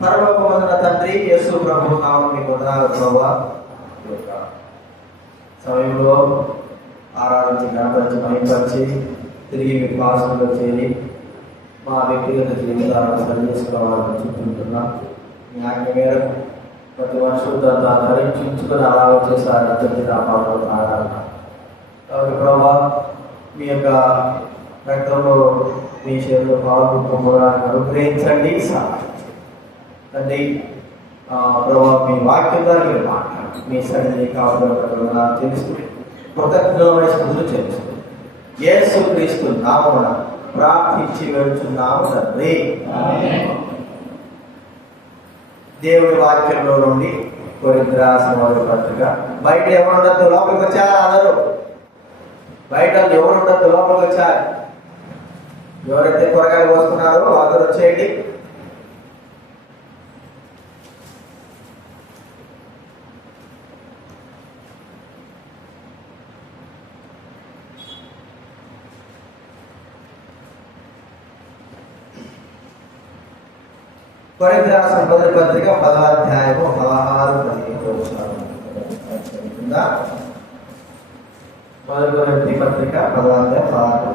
పరలోకమందున తండ్రి, యేసు ప్రభు నామమున మీకు వందనాలు ప్రభువా. ఈ యొక్క సమయంలో ఆరాధించి గణపరిచి మహిమపరిచి తిరిగి మీ పాసంలో చేరి మా వ్యక్తిగత జీవితాలను సరి చేసుకోవాలని చెప్తుంటున్నాం. మీ ఆజ్ఞ మేరకు ప్రతి మనుషులు దాన్ని ధరించుకుని అలా వచ్చేసారి అతన్ని కాపాడు ఆరాధన. కాబట్టి ప్రభావ మీ యొక్క రక్తంలో మీ శరీరంలో పాల్గొనడానికి అనుగ్రహించండి. తండ్రి ప్రభావ మీ వాక్యం ద్వారా మీరు మాట్లాడండి. మీ సన్నిధి కావాలని తెలుసుకుని కృతజ్ఞమైన స్థుతులు చెల్లిస్తుంది. యేసు క్రీస్తు నామమున ప్రార్థించి వెళ్తున్నాము తండ్రి. దేవుడి వాక్యంలో నుండి కొరింథీ రాసిన మొదటి పత్రిక. బయట ఎవరుండద్దు, లోపలికి వచ్చారు అందరూ. బయట ఎవరుండద్దు, లోపలికి వచ్చారు. ఎవరైతే కూరగాయలు వస్తున్నారో అందరూ వచ్చేయండి. కొరింథీ రాసిన మొదటి పత్రిక 10వ అధ్యాయము 16-17 వచనాలు. మొదటి కొరింథీ పత్రిక 10వ అధ్యాయం 16.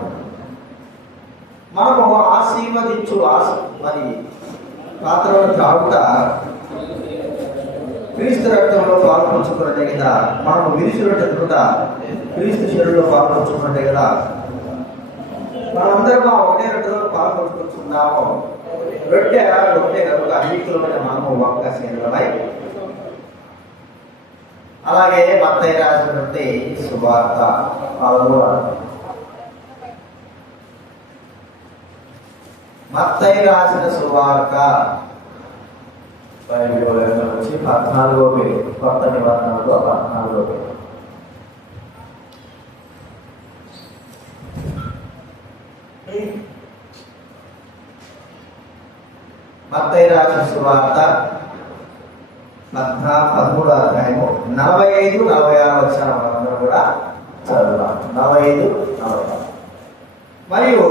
మనము ఆశీర్వదించు మరి పాత్రలను త్రాగుట క్రీస్తు రక్తంలో పాల్పంచుకున్నట్టే కదా. మనము విరుచురొట్టె తినుట క్రీస్తు శరీరంలో పాల్పంచుకున్నట్టే కదా. మనందరం ఒకటే రొట్టెలో పాల్పంచుకుంటున్నాము. రొట్టె కనుక అన్నింటిలో మనము ఒక్క శరీరమై. అలాగే మత్తయి రాసినటువంటి సువార్త 6వ మత్తయి రాసిన సువార్త బైబిల్ వచ్చి 14వ పేరు, కొత్త నిబంధనలో 14వ పేరు. మత్తయి రాసిన సువార్త 13వ అధ్యాయము 45-46 వచనాలు మనందరం కూడా చదువుతాం. 45-46. మరియు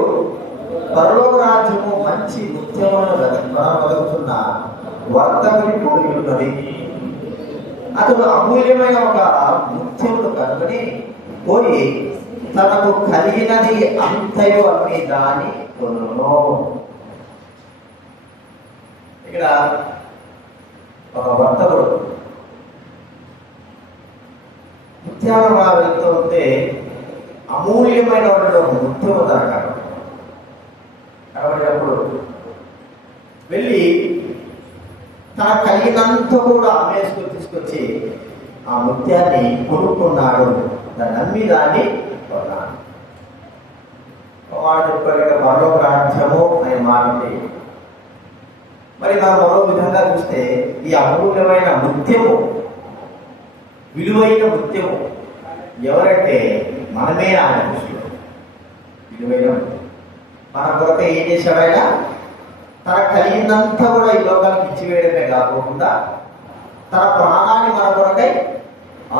పరలోక రాజ్యము మంచి ముత్యములను వెతుకుతున్న వర్తకుని పోలి ఉన్నది. అతడు అమూల్యమైన ఒక ముత్యమును కనుగొని పోయి తనకు కలిగినది అంతయు అమ్మి దాని కొనును. ఇక్కడ ఒక వర్తకుడు ముత్యాల వెళ్తూ ఉంటే అమూల్యమైన ఒక ముత్యము దొరకడం. కాబట్టి అప్పుడు వెళ్ళి తన కలిగినంత కూడా అమ్మేసుకుని తీసుకొచ్చి ఆ ముత్యాన్ని కొనుక్కున్నాడు. దాన్ని నమ్మి దాన్ని కొన్నాడు. వాడు చెప్పాడు పరలోక రాజ్యము అనే మాట. మరి మనం మరో విధంగా చూస్తే ఈ అమూల్యమైన ముత్యము, విలువైన ముత్యము ఎవరంటే మనమే. ఆయన దృష్టిలో విలువైన మన కొరకే ఏం చేశాడైనా తన కలిగినంతా కూడా ఈ లోకానికి ఇచ్చివేయడమే కాకుండా తన ప్రాణాన్ని మన కొరకై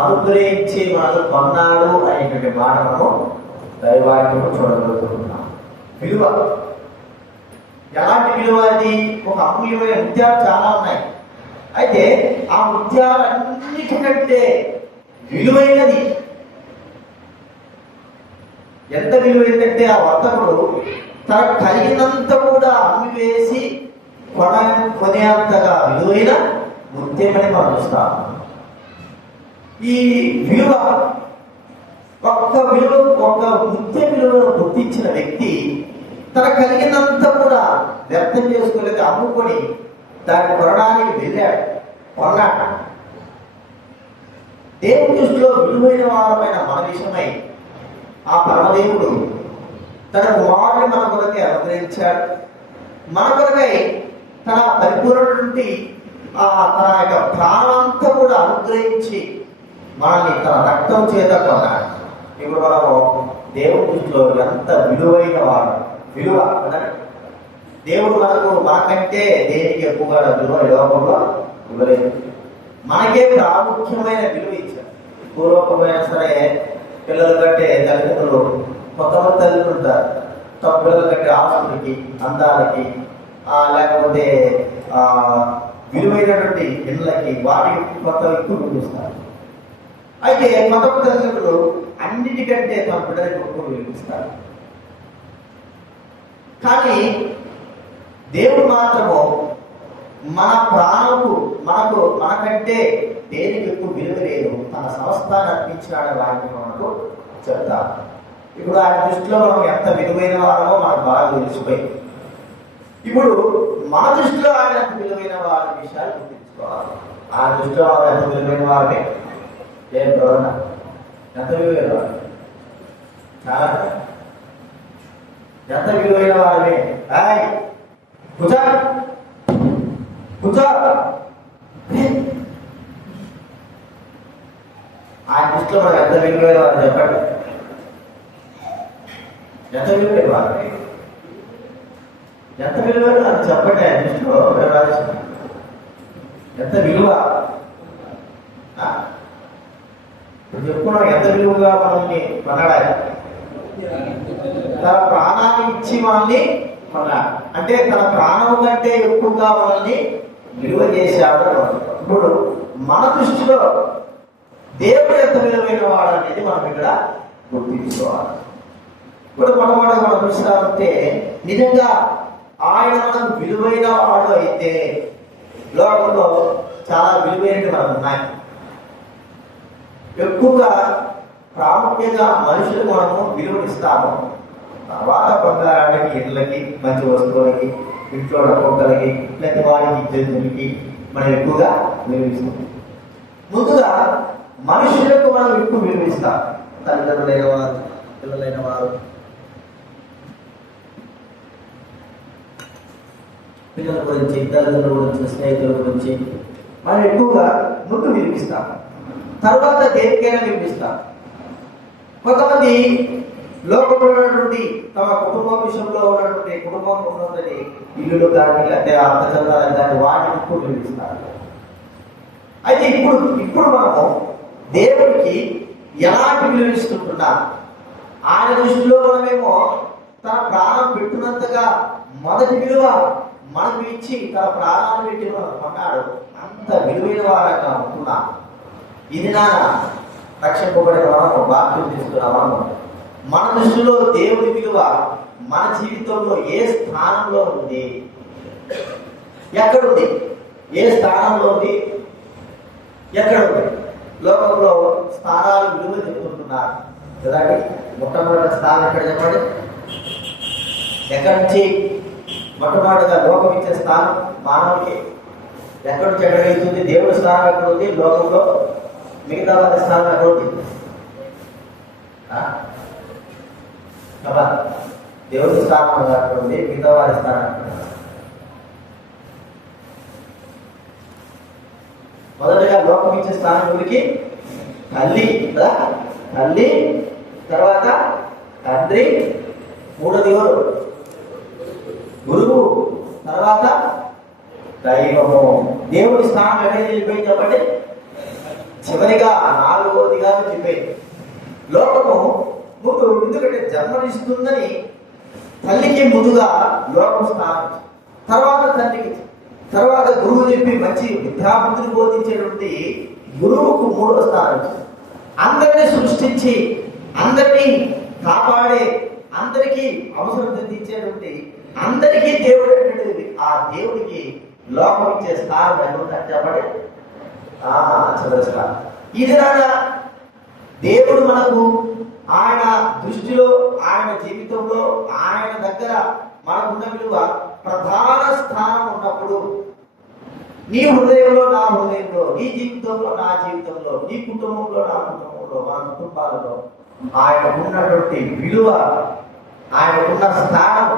అనుగ్రహించి మనకు కొన్నాడు అనేటువంటి మాట మనము దైవాక్యము చూడగలుగుతున్నాం. విలువ ఎలాంటి విలువ? అది ఒక అమూల్యమైన ముత్యాలు చాలా ఉన్నాయి. అయితే ఆ ముత్యాలన్నిటికంటే విలువైనది ఎంత విలువైందంటే ఆ వర్తకుడు తన కలిగినంత కూడా అమ్మివేసి కొనేంతగా విలువైన ముత్యమని మనం చూస్తాం. ఈ విలువ ఒక్క ముత్య విలువను గుర్తించిన వ్యక్తి తన కలిగినంత కూడా వ్యర్థం చేసుకోలేక అమ్ముకొని దాన్ని కొనడానికి వెళ్ళాడు, కొన్నాడు. దేవుని దృష్టిలో విలువైన వారమైన మన విషయమై ఆ పరమదేవుడు తన కుమారుని మన కొరకై అనుగ్రహించాడు. మన కొరకై తన పరిపూర్ణ నుండి తన యొక్క ప్రాణంతా కూడా అనుగ్రహించి మనల్ని తన రక్తం చేత కొన్నాడు. ఇప్పుడు మనము దేవుని దృష్టిలో ఎంత విలువైన వాడు. విలువ దేవుడు మనకంటే దేనికి ఎక్కువగా విలువ లోకంలో ఇవ్వలేదు. మనకే ప్రాముఖ్యమైన విలువ ఇచ్చారు. పూర్వకమైన సరే పిల్లలు కంటే తల్లిదండ్రులు కొంతమంది తల్లిదండ్రులు ఉంటారు. తమ పిల్లల కంటే ఆస్తులకి, అందాలకి, లేకపోతే విలువైనటువంటి ఇళ్ళకి వాటికి కొంత ఎక్కువ విలువిస్తారు. అయితే కొంత తల్లిదండ్రులు అన్నిటికంటే తమ బిడ్డలకు ఎక్కువ విలువిస్తారు. కానీ దేవుడు మాత్రము మన ప్రాణము మనకంటే దేనికి ఎక్కువ విలువ లేదు, తన సంస్థాన్ని అర్పించాడని వాటిని మనకు చెప్తారు. ఇప్పుడు ఆయన దృష్టిలో మనం ఎంత విలువైన వారమో మనకు బాగా తెలిసిపోయింది. ఇప్పుడు మన దృష్టిలో ఆయన ఎంత విలువైన వారి విషయాలు గుర్తించుకోవాలి. ఆ దృష్టిలో మనం ఎంత విలువైన వారిని ఏం ప్రవణ ఎంత విలువైన వారు, చాలా ఎంత విలువైన వారిని కూర్చో కూర్చో ఆయన దృష్టిలో మనం ఎంత విలువైన వారు చెప్పండి. ఎంత విలువైన వారు, ఎంత విలువైన అని చెప్పండి. ఆయన దృష్టిలో ఎంత విలువ చెప్పుకున్నాం. ఎంత విలువగా మనల్ని కొనడాలి, తన ప్రాణాన్ని ఇచ్చి మనల్ని కొన్నాడు. అంటే తన ప్రాణం కంటే ఎక్కువగా మనల్ని విలువ చేశాడు. ఇప్పుడు మన దృష్టిలో దేవుడు ఎంత విలువైన వాడు అనేది మనం ఇక్కడ గుర్తించుకోవాలి. ఇప్పుడు మొట్టమొదటి మనం చూసినామంటే నిజంగా ఆయన మనకు విలువైన వాడు అయితే లోకంలో చాలా విలువైనవి మనకు ఉన్నాయి. ఎక్కువగా ప్రాముఖ్యంగా మనుషులు మనము విలువనిస్తాము. తర్వాత బంగారానికి, ఇళ్ళకి, మంచి వస్తువులకి, ఇంట్లో కుక్కలకి, లేకపోతే వారికి జంతువులకి మనం ఎక్కువగా విలువిస్తాం. ముందుగా మనుషులకు మనం ఎక్కువ విలువిస్తాం. తల్లిదండ్రులైన వారు, పిల్లలైన వారు, పిల్లల గురించి, తల్లిదండ్రుల గురించి, స్నేహితుల గురించి మనం ఎక్కువగా ముందు వినిపిస్తాం. తర్వాత దేనికైనా వినిపిస్తాం. కొంతమంది లోకంలో ఉన్నటువంటి తమ కుటుంబం విషయంలో ఉన్నటువంటి కుటుంబం ఉన్నటువంటి ఇల్లులు కానీ లేకపోతే అర్థచందాలు కానీ వాటిని ఎక్కువ వినిపిస్తారు. అయితే ఇప్పుడు మనము దేవుడికి ఎలాంటి విలువిస్తుంటున్నాం? ఆయన దృష్టిలో మనమేమో తన ప్రాణం పెట్టున్నంతగా మొదటి విలువ మనకు ఇచ్చి తన ప్రాణాన్ని పెట్టి మనం కొన్నాడు. అంత విలువైన వారంగా ఉంటున్నాం. ఇది నా రక్షింపబడిన మనము, బాప్తిసం తీసుకున్న మనము, మన దృష్టిలో దేవుడి విలువ మన జీవితంలో ఏ స్థానంలో ఉంది, ఎక్కడుంది, ఏ స్థానంలో ఉంది, ఎక్కడ ఉంది? లోకంలో స్థానాలు విలువ చెప్పుకుంటున్నారు కదండి. మొట్టమొదటి స్థానం ఎక్కడ చెప్పండి? ఎక్కడి నుంచి మొట్టమొదటిగా లోకం ఇచ్చే స్థానం మానవుడికి ఎక్కడి నుంచి ఎక్కడ వెళ్తుంది? దేవుడి స్థానం ఎక్కడ ఉంది లోకంలో? మిగతా వారి స్థానం ఎక్కడ ఉంది? దేవుడి స్థానం ఎక్కడ ఉంది? మిగతా వారి స్థానం ఎక్కడ? మొదటగా లోకం ఇచ్చే స్థానం గురికి తల్లి, తల్లి, తర్వాత తండ్రి, మూడోది ఎవరు? గురువు, తర్వాత దైవము. దేవుడి స్థానం ఎక్కడికి వెళ్ళిపోయింది చెప్పండి? చివరిగా నాలుగోదిగా చెప్పేది. లోకము ముందు ఎందుకంటే జన్మనిస్తుందని తల్లికి ముందుగా లోకం స్థానం, తర్వాత తండ్రికి, తర్వాత గురువు చెప్పి మంచి విద్యాబుద్ధులు బోధించేటువంటి గురువుకు మూడవ స్థానం. అందరినీ సృష్టించి అందరినీ కాపాడే, అందరికీ అవసరం తీర్చేటువంటి, అందరికీ దేవుడు అనేటువంటి ఆ దేవుడికి లోకం ఇచ్చే స్థానం ఎక్కడుందని చెప్పండి? చివరి స్థానం. ఇది నాన్న దేవుడు మనకు ఆయన దృష్టిలో, ఆయన జీవితంలో, ఆయన దగ్గర మనకున్న విలువ ప్రధాన స్థానం ఉన్నప్పుడు నీ హృదయంలో, నా హృదయంలో, నీ జీవితంలో, నా జీవితంలో, నీ కుటుంబంలో, నా కుటుంబంలో, మన కుటుంబాలలో ఆయనకున్నటువంటి విలువ, ఆయనకున్న స్థానం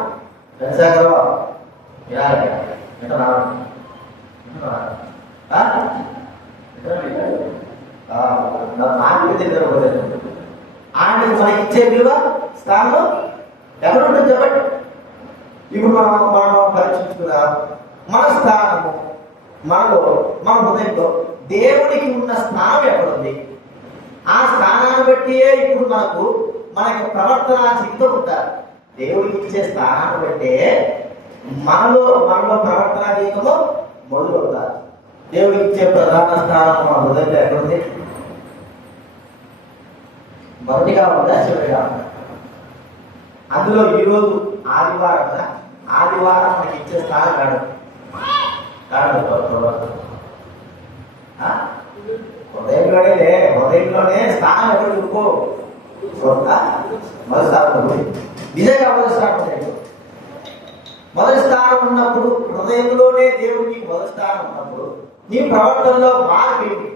తెలుసాగరవా? ఆయనకు మనకి ఇచ్చే విలువ స్థానం ఎవరుంటుంది చెప్పండి? ఇప్పుడు మనం పరీక్షించుకున్నా మన స్థానము, మనలో, మన హృదయంలో దేవుడికి ఉన్న స్థానం ఎక్కడుంది? ఆ స్థానాన్ని బట్టియే ఇప్పుడు మన యొక్క ప్రవర్తన జీవితం ఉంటారు. దేవుడికి ఇచ్చే స్థానాన్ని బట్టే మనలో ప్రవర్తన జీవితము మొదలవుతారు. దేవుడికి ఇచ్చే ప్రధాన స్థానం మన హృదయంలో ఎక్కడుంది? మొదటిగా ఉందా, చివరిగా ఉందా? అందులో ఈరోజు ఆదివారం కదా, ఆదివారం మనకి ఇచ్చే స్థానం కాదు. హృదయంలోనే స్థానం ఎక్కడ ఇరుకో మొదటి స్థానం ఉంది. నిజంగా మొదటి స్థానం ఉంది. మొదటి స్థానం ఉన్నప్పుడు, హృదయంలోనే దేవుడికి మొదటి స్థానం ఉన్నప్పుడు నీ ప్రవర్తనలో మార్పు ఏంటి?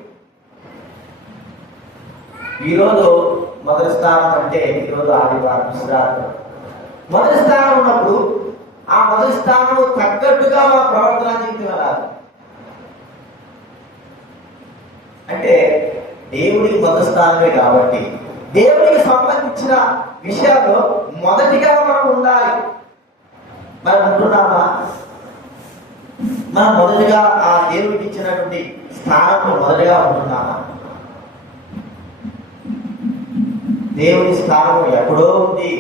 ఈరోజు మొదటి స్థానం అంటే ఈరోజు ఆదివారం విశ్రాంతి. మొదటి స్థానం ఉన్నప్పుడు ఆ మొదటి స్థానం తగ్గట్టుగా మా ప్రవర్తన జీవితం రాదు. అంటే దేవుడికి మొదటి స్థానమే కాబట్టి దేవుడికి సంబంధించిన విషయాల్లో మొదటిగా మనం ఉండాలి. మనం ఉంటున్నామా? మనం మొదటిగా ఆ దేవుడికి ఇచ్చినటువంటి స్థానంలో మొదటిగా ఉంటున్నామా? దేవుని స్థానం ఎక్కడో ఉంది.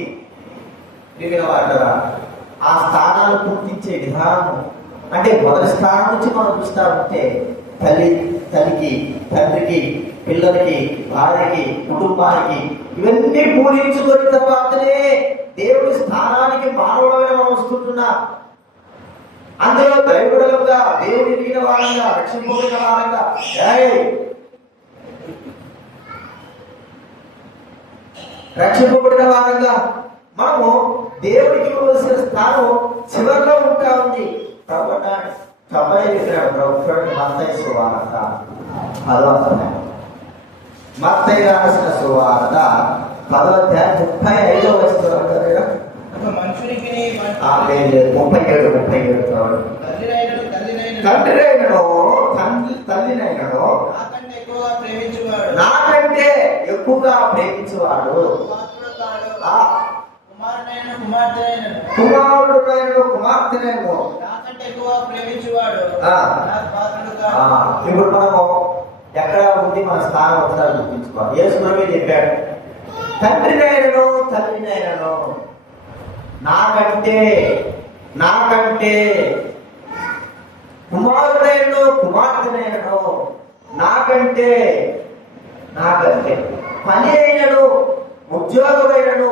ఆ స్థానాలు గుర్తించే విధానం అంటే మొదటి స్థానం నుంచి మనం చూస్తా ఉంటే తల్లికి, తండ్రికి, పిల్లలకి, భార్యకి, కుటుంబానికి ఇవన్నీ పూరించుకున్న తర్వాతనే దేవుడి స్థానానికి మానవులమైన మనం వస్తుంటున్నాం. అందులో దైవగుడులుగా, దేవుడి ఎరిగిన వారంగా, రక్షింపబడిన వారంగా, రక్షింపబడిన వారంగా మనము దేవుడికి ఇవ్వవలసిన స్థానం చివరిలో ఉంటా ఉంది. మత్తయి సువార్త 10వ రాసిన సువార్త 10వ అధ్యాయం 35వ వచనం. 37 తండ్రినైనను తల్లినైనను నాకంటే ఎక్కువగా ప్రేమించువాడు, కుమారుడైనను కుమార్తెనైనను ఇప్పుడు మనము ఎక్కడ ఉంది మన స్థానం ఒకసారి గుర్తించుకోవాలి. యేసు ప్రభువే చెప్పాడు, తండ్రినైనను తల్లినైనను నాకంటే కుమారుడైనను కుమార్తెనైనను నాకంటే పని అయినను ఉద్యోగమైనను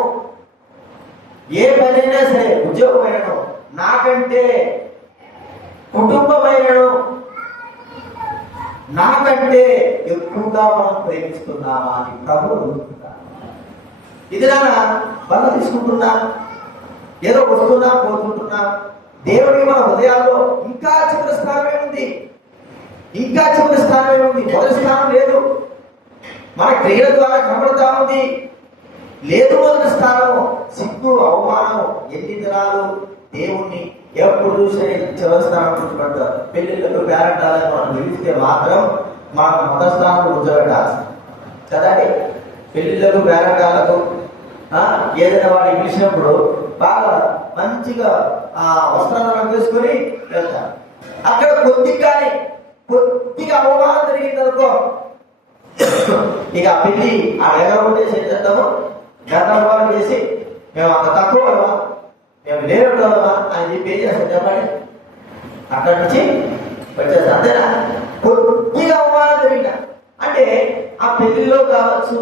ఏ పనైనా సరే ఉద్యోగమైనను నాకంటే కుటుంబమైనను నాకంటే ఎక్కువగా మనం ప్రేమిస్తున్నామా అని ప్రభువు ఇది బల్ల తీసుకుంటున్నా, ఏదో వస్తున్నా పోతుంటున్నా. దేవుడికి మన హృదయాల్లో ఇంకా చివరి స్థానమే ఉంది. మొదటి స్థానం లేదు. మన క్రియల ద్వారా కనబడతా ఉంది. లేదు మొదటి స్థానము. సిగ్గు, అవమానం, ఎన్ని దినాలు దేవుణ్ణి ఎప్పుడు చూసే చివరి స్థానం కూర్చోబెడతారు. పెళ్లిళ్ళకు పేరంటాలని మనం నిలిస్తే మాత్రం మనం మొదటి స్థానం కూర్చోబెట్టాలి కదండి. పెళ్లిళ్ళకు పేరంటాలకు ఏదైనా వాడిని పిలిచినప్పుడు బాగా మంచిగా వస్త్రాలను వేసుకొని వెళ్తారు. అక్కడ కొద్దిగా అవమానం జరిగింది అనుకో, ఇక పెళ్లి ఆ ఎగరగొట్టేసి ఏం చేస్తాము, గందరగోళం చేసి మేము అంత తక్కువ మేము లేనట్టువా అని చెప్పి ఏం చేస్తాం చెప్పండి. అక్కడి నుంచి వచ్చేస్తాం. అంతేనా? కొద్దిగా అవమానం జరిగిన అంటే ఆ పెళ్లిలో కావచ్చు,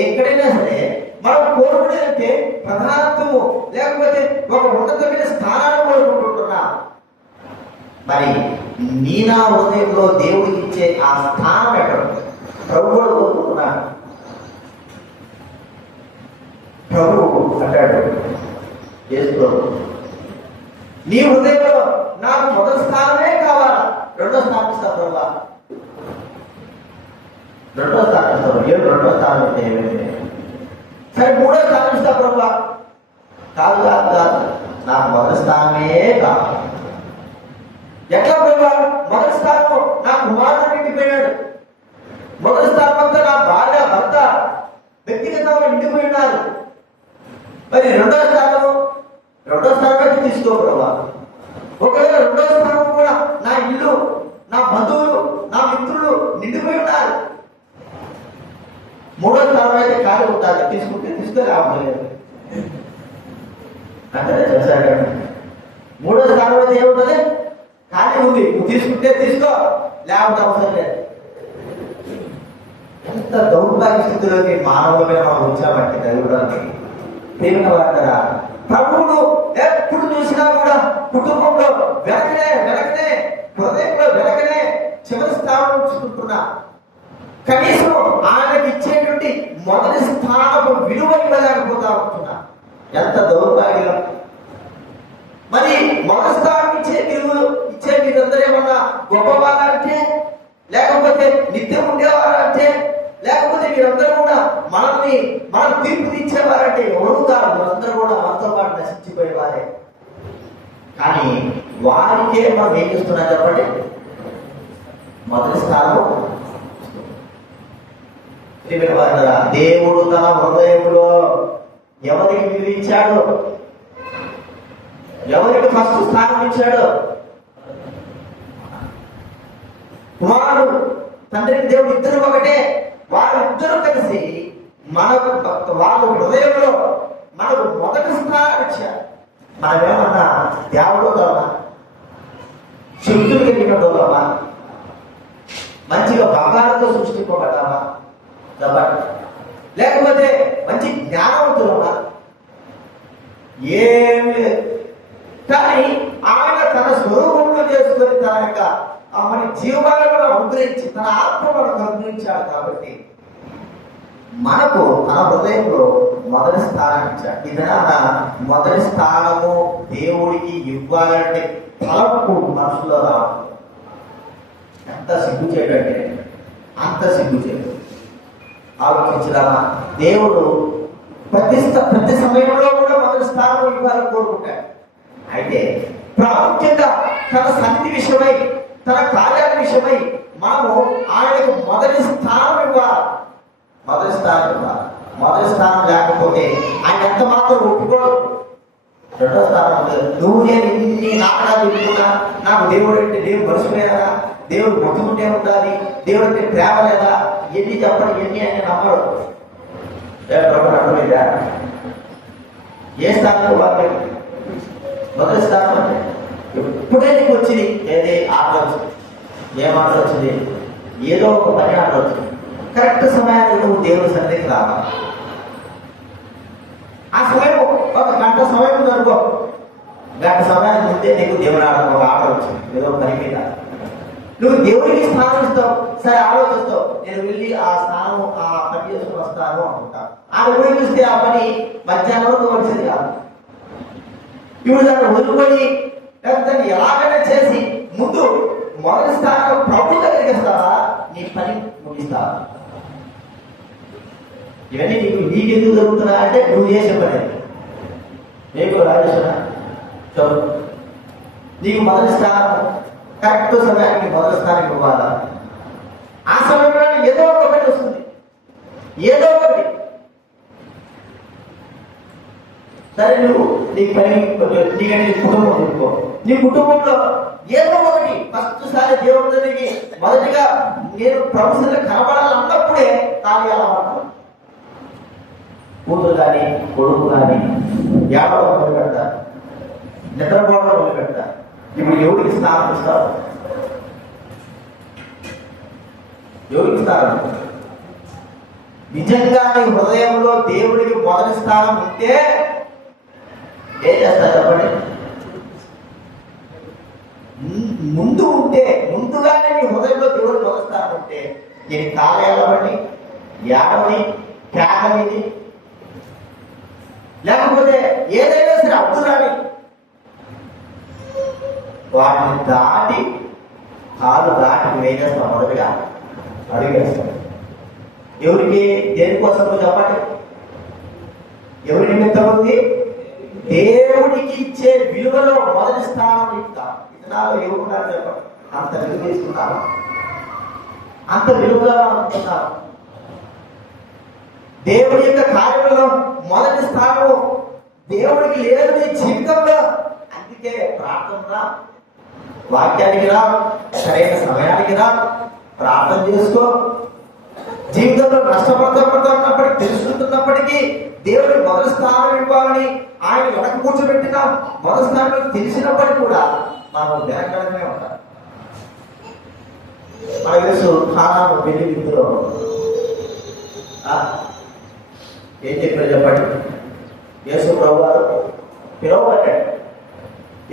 ఎక్కడైనా సరే మనం కోరుకునేదంటే ప్రధానత్వము లేకపోతే ఒక ఉన్నతమైన స్థానాన్ని కోరుకుంటున్నాం. మరి నా హృదయంలో దేవుడికి ఇచ్చే ఆ స్థానం ఎక్కడ ప్రభు కూడా కోరుకుంటున్నాను. ప్రభు అంటాడు, నీ హృదయంలో నాకు మొదటి స్థానమే కావాలా, రెండో స్థానం ఇస్తా ప్రభా. రెండో స్థానం ఇస్తావు. రెండో స్థానం అయితే ఏమైంది? సరే మూడో స్థానం ఇస్తా ప్రభా. కాదు నాకు మొదటి స్థానమే కావాలి. ఎట్లా ప్రభా? మొదటి స్థానం నా కుమారుడు నిండిపోయాడు. మొదటి స్థానం అంతా నా భార్య, భర్త వ్యక్తిగతంగా నిండిపోయినారు. మరి రెండో స్థానం అయితే తీసుకో ప్రభా. ఒకవేళ రెండో స్థానం కూడా నా ఇల్లు, నా బంధువులు, నా మిత్రులు నిండిపోయి ఉన్నారు. మూడో స్థానం అయితే ఖాళీ ఉంటారు. తీసుకొని రావట్లేదు అంటే చూసాడు. మూడో స్థానం అయితే ఏముంటుంది? ఖాళీ ఖాళీ ఉంది, నువ్వు తీసుకుంటే తీసుకో, లేకపోతే అవసరం లేదు. ఎంత దౌర్భాగ్య స్థితిలోకి మానవులుగా మనం వచ్చామంటే దైవడానికి ప్రేమ వాడరా. ప్రభువును ఎప్పుడు చూసినా కూడా కుటుంబంలో వెనకనే హృదయంలో వెనకనే చివరి స్థానం ఉంచుకుంటున్నా. కనీసం ఆయనకి ఇచ్చేటువంటి మొదటి స్థానము విలువ ఇవ్వలేకపోతా ఉంటున్నా. ఎంత దౌర్భాగ్యం. మరి మొదటి స్థానం ఇచ్చే మీరందరూ ఏమన్నా గొప్పవారంటే, లేకపోతే నిత్యం ఉండేవారంటే, లేకపోతే మీరందరూ కూడా మనం తీర్పు ఇచ్చేవారంటే ఎవరు కాదు. మీరందరూ కూడా మనతో పాటు నశించిపోయేవారే. కానీ వారికే మనం ఏం చేస్తున్నాం చెప్పండి? మొదటి స్థానం. దేవుడు తన హృదయంలో ఎవరికి విలువ ఇచ్చాడు, ఎవరికి ఫస్ట్ స్థానం ఇచ్చాడు? కుమారుడు తండ్రి దేవుడు ఇద్దరు ఒకటే. వాళ్ళిద్దరూ కలిసి వాళ్ళ హృదయంలో మనకు మొదటి స్థానం ఇచ్చారు. మనమేమన్నా దేవుడు కావా, శక్తులు కలిగినోళ్ళమా, మంచిగా బంగారంతో సృష్టింపబడ్డామా, లేకపోతే మంచి జ్ఞానవంతులమా? ఏమి లేదు. కానీ ఆయన తన స్వరూపంలో చేసుకొని తన యొక్క మన జీవాలను అనుగ్రహించి తన ఆత్మను అనుగ్రహించాడు. కాబట్టి మనకు తన హృదయంలో మొదటి స్థానం ఇచ్చాడు. ఇదైనా మొదటి స్థానము దేవుడికి ఇవ్వాలంటే తలపు మనసులో రావాలి. ఎంత సిగ్గు చేయడంటే అంత సిగ్గు చేయడు. ఆలోచించడామా? దేవుడు ప్రతి సమయంలో కూడా మొదటి స్థానం ఇవ్వాలని కోరుకుంటాడు. అయితే ప్రాముఖ్యంగా తన సన్నిధి విషయమై, తన కార్యాల విషయమై మనము ఆయనకు మొదటి స్థానం ఇవ్వాలి. మొదటి స్థానం లేకపోతే ఆయన ఎంత మాత్రం ఒప్పుకోడు. రెండో స్థానం నువ్వు నేను ఇన్ని నాటకాలు చెప్పుకున్నా నాకు దేవుడు అంటే దేవుడు మనుషులేదా, దేవుడు మొత్తుకుంటే ఉండాలి, దేవుడు అంటే ప్రేమ లేదా, ఎన్ని చెప్పడం ఎన్ని అని నమ్మడు. అర్థమైందా? ఏ స్థానంలో వాళ్ళు మొదటి స్థానం అంటే ఎప్పుడే నీకు వచ్చింది ఏది ఆటలు వచ్చింది, ఏం ఆటలు వచ్చింది, ఏదో ఒక పని ఆటలు వచ్చింది. కరెక్ట్ సమయానికి నువ్వు దేవుడి సన్నిధికి రావాలి. ఆ సమయం ఒక గంట సమయం ఉందనుకో, గంట సమయానికి ముందే నీకు దేవుడు ఒక ఆటలు వచ్చింది, ఏదో పని మీద నువ్వు దేవుడికి స్నానం ఇస్తావు. సరే ఆలోచిస్తావు, నేను వెళ్ళి ఆ స్నానం ఆ పని చేసుకుని వస్తాను అనుకుంటాను. ఆ పోయి చూస్తే ఆ పని మధ్యాహ్నం వచ్చింది కాదు. ఇప్పుడు దాన్ని వదులుకొని దాన్ని ఎలాగైనా చేసి ముందు మొదటి స్థానం ప్రభు దగ్గరికి వస్తావా, నీ పని ముగిస్తావా? ఇవన్నీ నీకెందుకు జరుగుతున్నా అంటే నువ్వు చేసే పని. నీకు రాజేశ్వర నీకు మొదటి స్థానం కరెక్ట్ సమయానికి మొదటి స్థానం ఇవ్వాలా. ఆ సమయంలో ఏదో ఒకటి వస్తుంది, ఏదో ఒకటి. సరే నువ్వు నీ పని నీకంటే నీ కుటుంబం చెప్పుకో, నీ కుటుంబంలో ఏదో ఒకటి ఫస్ట్ సారి దేవుడి దగ్గరికి మొదటిగా నేను ప్రొఫెసర్గా కనబడాలన్నప్పుడే ఖాళీ అలవాటు. కూతురు కానీ కొడుకు కానీ ఏడవడం మొదలు పెడతారు, నిద్రపోవడం మొదలు పెడతారు. ఇప్పుడు ఎవరికి స్నానం ఇస్తారు? ఎవరికి స్థానం? నిజంగా నీ హృదయంలో దేవుడికి మొదటి స్థానం ఉంటే ఏం చేస్తారు చెప్పండి? ముందు ఉంటే, ముందుగానే నీ హృదయంలో దేవుడు మొదటి స్థానం ఉంటే నేను కాలేయాలని ఏడవని కేకని లేకపోతే ఏదైనా సరే అద్దురాని వాటిని దాటి కాలు దాటి వేసేస్తాం. మొదటిగా అడిగేస్తాం. ఎవరికి దేనికోసం చెప్పండి? ఎవరి నిమిత్తం ఉంది? దేవుడికి ఇచ్చే విలువలో మొదటి స్థానం ఇస్తాం. ఇతనాలు ఎవరున్నారు చెప్పండి? అంత విలువ తీసుకున్నాము, అంత విలువగా అనుకుంటున్నాము. దేవుడి యొక్క కార్యంలో మొదటి స్థానం దేవుడికి లేదు నీ జీవితంలో. అందుకే ప్రార్థన, వాక్యానికి రా, సరైన సమయానికి రా, ప్రార్థన చేసుకో. జీవితంలో నష్టపడుతున్నప్పటికీ తెలుసుకుంటున్నప్పటికీ దేవుడికి మొదటి స్థానం ఇవ్వాలని ఆయన వెనక కూర్చోబెట్టిన మొదటి స్థానం తెలిసినప్పటికీ కూడా మనం వెనకడమే ఉంటాం. మన యేసు ఖానాను పెళ్లి విందులో ఏం చెప్పారు చెప్పండి? యేసు ప్రభు వారు పిలవబడ్డాడు.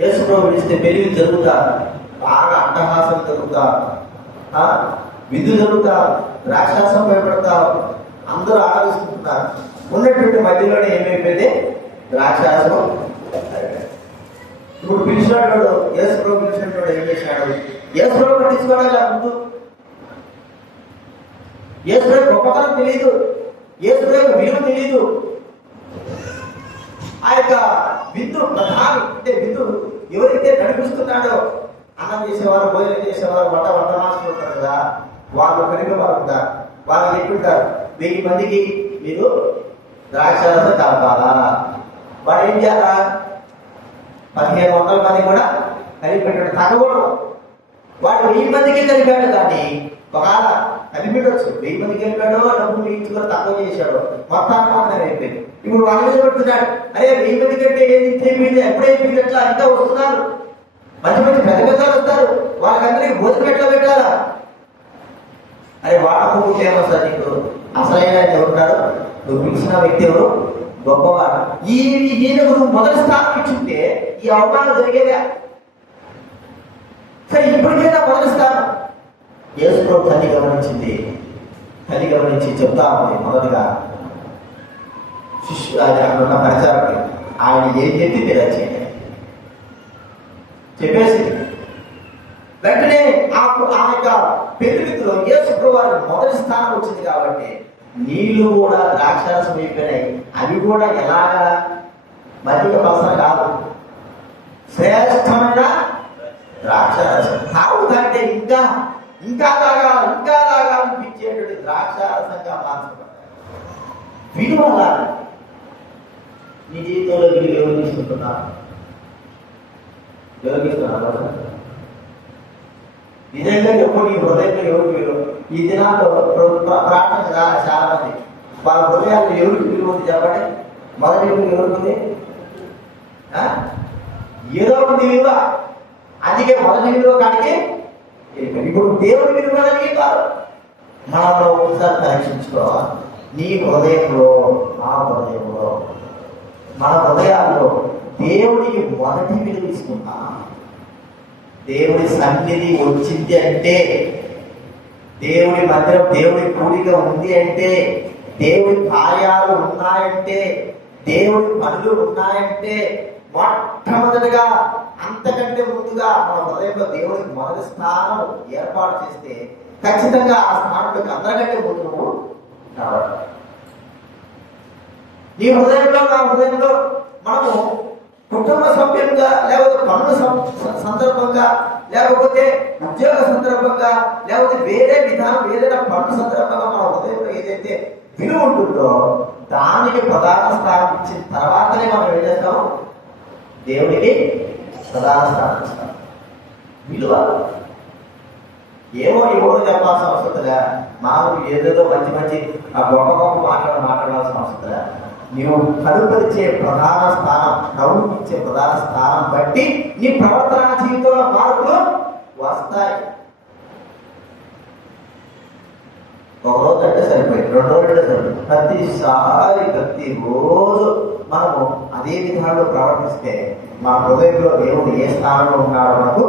యేసు ప్రభు పిలిస్తే పెళ్లి జరుగుతా, బాగా అట్టహాసం జరుగుతా, విందు జరుగుతా, ద్రాక్షాసం భయపడతా, అందరూ ఆలోచిస్తున్నారు. ఉన్నటువంటి మధ్యలోనే ఏమైపోయింది? ద్రాక్షాసం. ఇప్పుడు పిలిచినట్టు యేసు ప్రభు పిలిచినట్టు ఏం చేశాడు? యేసు ప్రభు పట్టించుకోవడం ముందు యేసు ప్రభు గొప్పతనం తెలియదు, యేసు ప్రభు విలువ తెలియదు. ఆ యొక్క విందు ప్రధాని అంటే విందు ఎవరైతే నడిపిస్తున్నాడో, అన్నం చేసేవారు, భోజనం చేసేవారు, వంట మాస్టర్ ఉంటారు కదా, వాళ్ళు కనిపేవారు కదా, వాళ్ళు చెప్తుంటారు 1000 మందికి మీరు ద్రాక్షారసం కలపాలా. వాడు ఏం చేయాలా? 1500 మంది కూడా కలిపెట్టాడు, తగ్గకూడదు. వాడు 1000 మందికి కలిపాడు, కానీ ఒకవేళ కలిపెట్టవచ్చు. 1000 మందికి కలిపాడో, డబ్బులు వేయించుకొని తక్కువ చేశాడు, మొత్తాన్ని మాత్రం అయిపోయింది. ఇప్పుడు వాళ్ళ మీద పెడుతున్నాడు, అరే 1000 మంది కంటే ఏది అయిపోయింది, ఎప్పుడైపోయింది, ఎట్లా ఇంకా వస్తున్నారు, మంచి మంచి పెద్ద పెద్దలు వస్తారు, వాళ్ళకందరికీ భోజనం ఎట్లా పెట్టాలా? అరే వాడకు ఫేమస్ నీకు అసలైన ఎవరున్నాడు? నువ్వు పిలిచిన వ్యక్తి ఎవరు? గొప్పవాడు. ఈయనకు నువ్వు మొదటి స్థానం ఇచ్చుంటే ఈ అవమానం జరిగేదా? సరే ఇప్పటికైనా మొదటి స్థానం. యేసు ప్రభు తల్లి గమనించింది. తల్లి గమనించి చెప్తా ఉంది, మొదటిగా శిష్యు అక్కడ ఉన్న పరిచారకుడు ఆయన ఏం చెప్పి తెలియచేయండి చెప్పేసి వెంటనే ఆ యొక్క పెళ్లిలో యేసు ప్రభు వారికి మొదటి స్థానం వచ్చింది. కాబట్టి నీళ్లు కూడా ద్రాక్షారసం అయిపోయినాయి. అవి కూడా ఎలాగా మధ్య అవసరం కాదు, శ్రేష్టమైన ద్రాక్షారసం తాగుతాంటే ఇంకా ఇంకా లాగా అనిపించేటువంటి ద్రాక్షారసంగా మార్చబడ్డాయి. విలువ నీ జీవితంలో విలువ ఎవరు తీసుకుంటున్నారు? ఎవరికి ఇస్తున్నారు? నిజంగా ఎప్పుడు నీ హృదయంలో ఎవరికి విలువ? ఈ దినాల్లో ప్రార్థన చాలా మంది వాళ్ళ హృదయాల్లో ఎవరికి విలువ ఉంది చెప్పండి? మొదటి విలువ ఎవరికి ఉంది? ఏదో ఉంది విలువ, అందుకే మొదటి విలువ కాడికి. ఇప్పుడు దేవుడి విలువ కాదు, మనలో ఒకసారి పరీక్షించుకోవాలి. నీ హృదయంలో, నా హృదయంలో, మన హృదయాల్లో దేవుడికి మొదటి విలువ ఇస్తున్నా. దేవుడి సన్నిధి వచ్చింది అంటే, దేవుడి మందిరం, దేవుడి కూడిక ఉంది అంటే, దేవుడి కార్యాలు ఉన్నాయంటే, దేవుడి పనులు ఉన్నాయంటే, మొట్టమొదటిగా అంతకంటే ముందుగా మన హృదయంలో దేవుడికి మొదటి స్థానం ఏర్పాటు చేస్తే ఖచ్చితంగా ఆ స్థానంలోకి అందరికంటే ముందు నువ్వు రావాలి. నీ హృదయంలో, నా హృదయంలో మనము కుటుంబ సభ్యులుగా, లేకపోతే పనుల సందర్భంగా, లేకపోతే ఉద్యోగ సందర్భంగా, లేకపోతే వేరే విధానం ఏదైనా పనుల సందర్భంగా మన హృదయంలో ఏదైతే విలువ ఉంటుందో దానికి ప్రధాన స్థానం ఇచ్చిన తర్వాతనే మనం ఏం చేస్తాము? దేవుడికి ప్రధాన స్థానం ఇస్తాం. విలువ ఏమో ఎవరో చెప్పాల్సిన అవసరంగా, మామూలు ఏదేదో మంచి గొప్ప మాట్లాడాల్సిన అవసరంగా, నీవు కడుపరిచే ప్రధాన స్థానం, నవ్వుకిచ్చే ప్రధాన స్థానం బట్టి నీ ప్రవర్తన జీవితంలో మార్పులు వస్తాయి. ఒక రోజు అంటే సరిపోయింది, 2 రోజులు అంటే సరిపోయింది. ప్రతిరోజు మనము అదే విధానంలో ప్రవర్తిస్తే మన హృదయంలో దేవుడు ఏ స్థానంలో ఉన్నాడో మనకు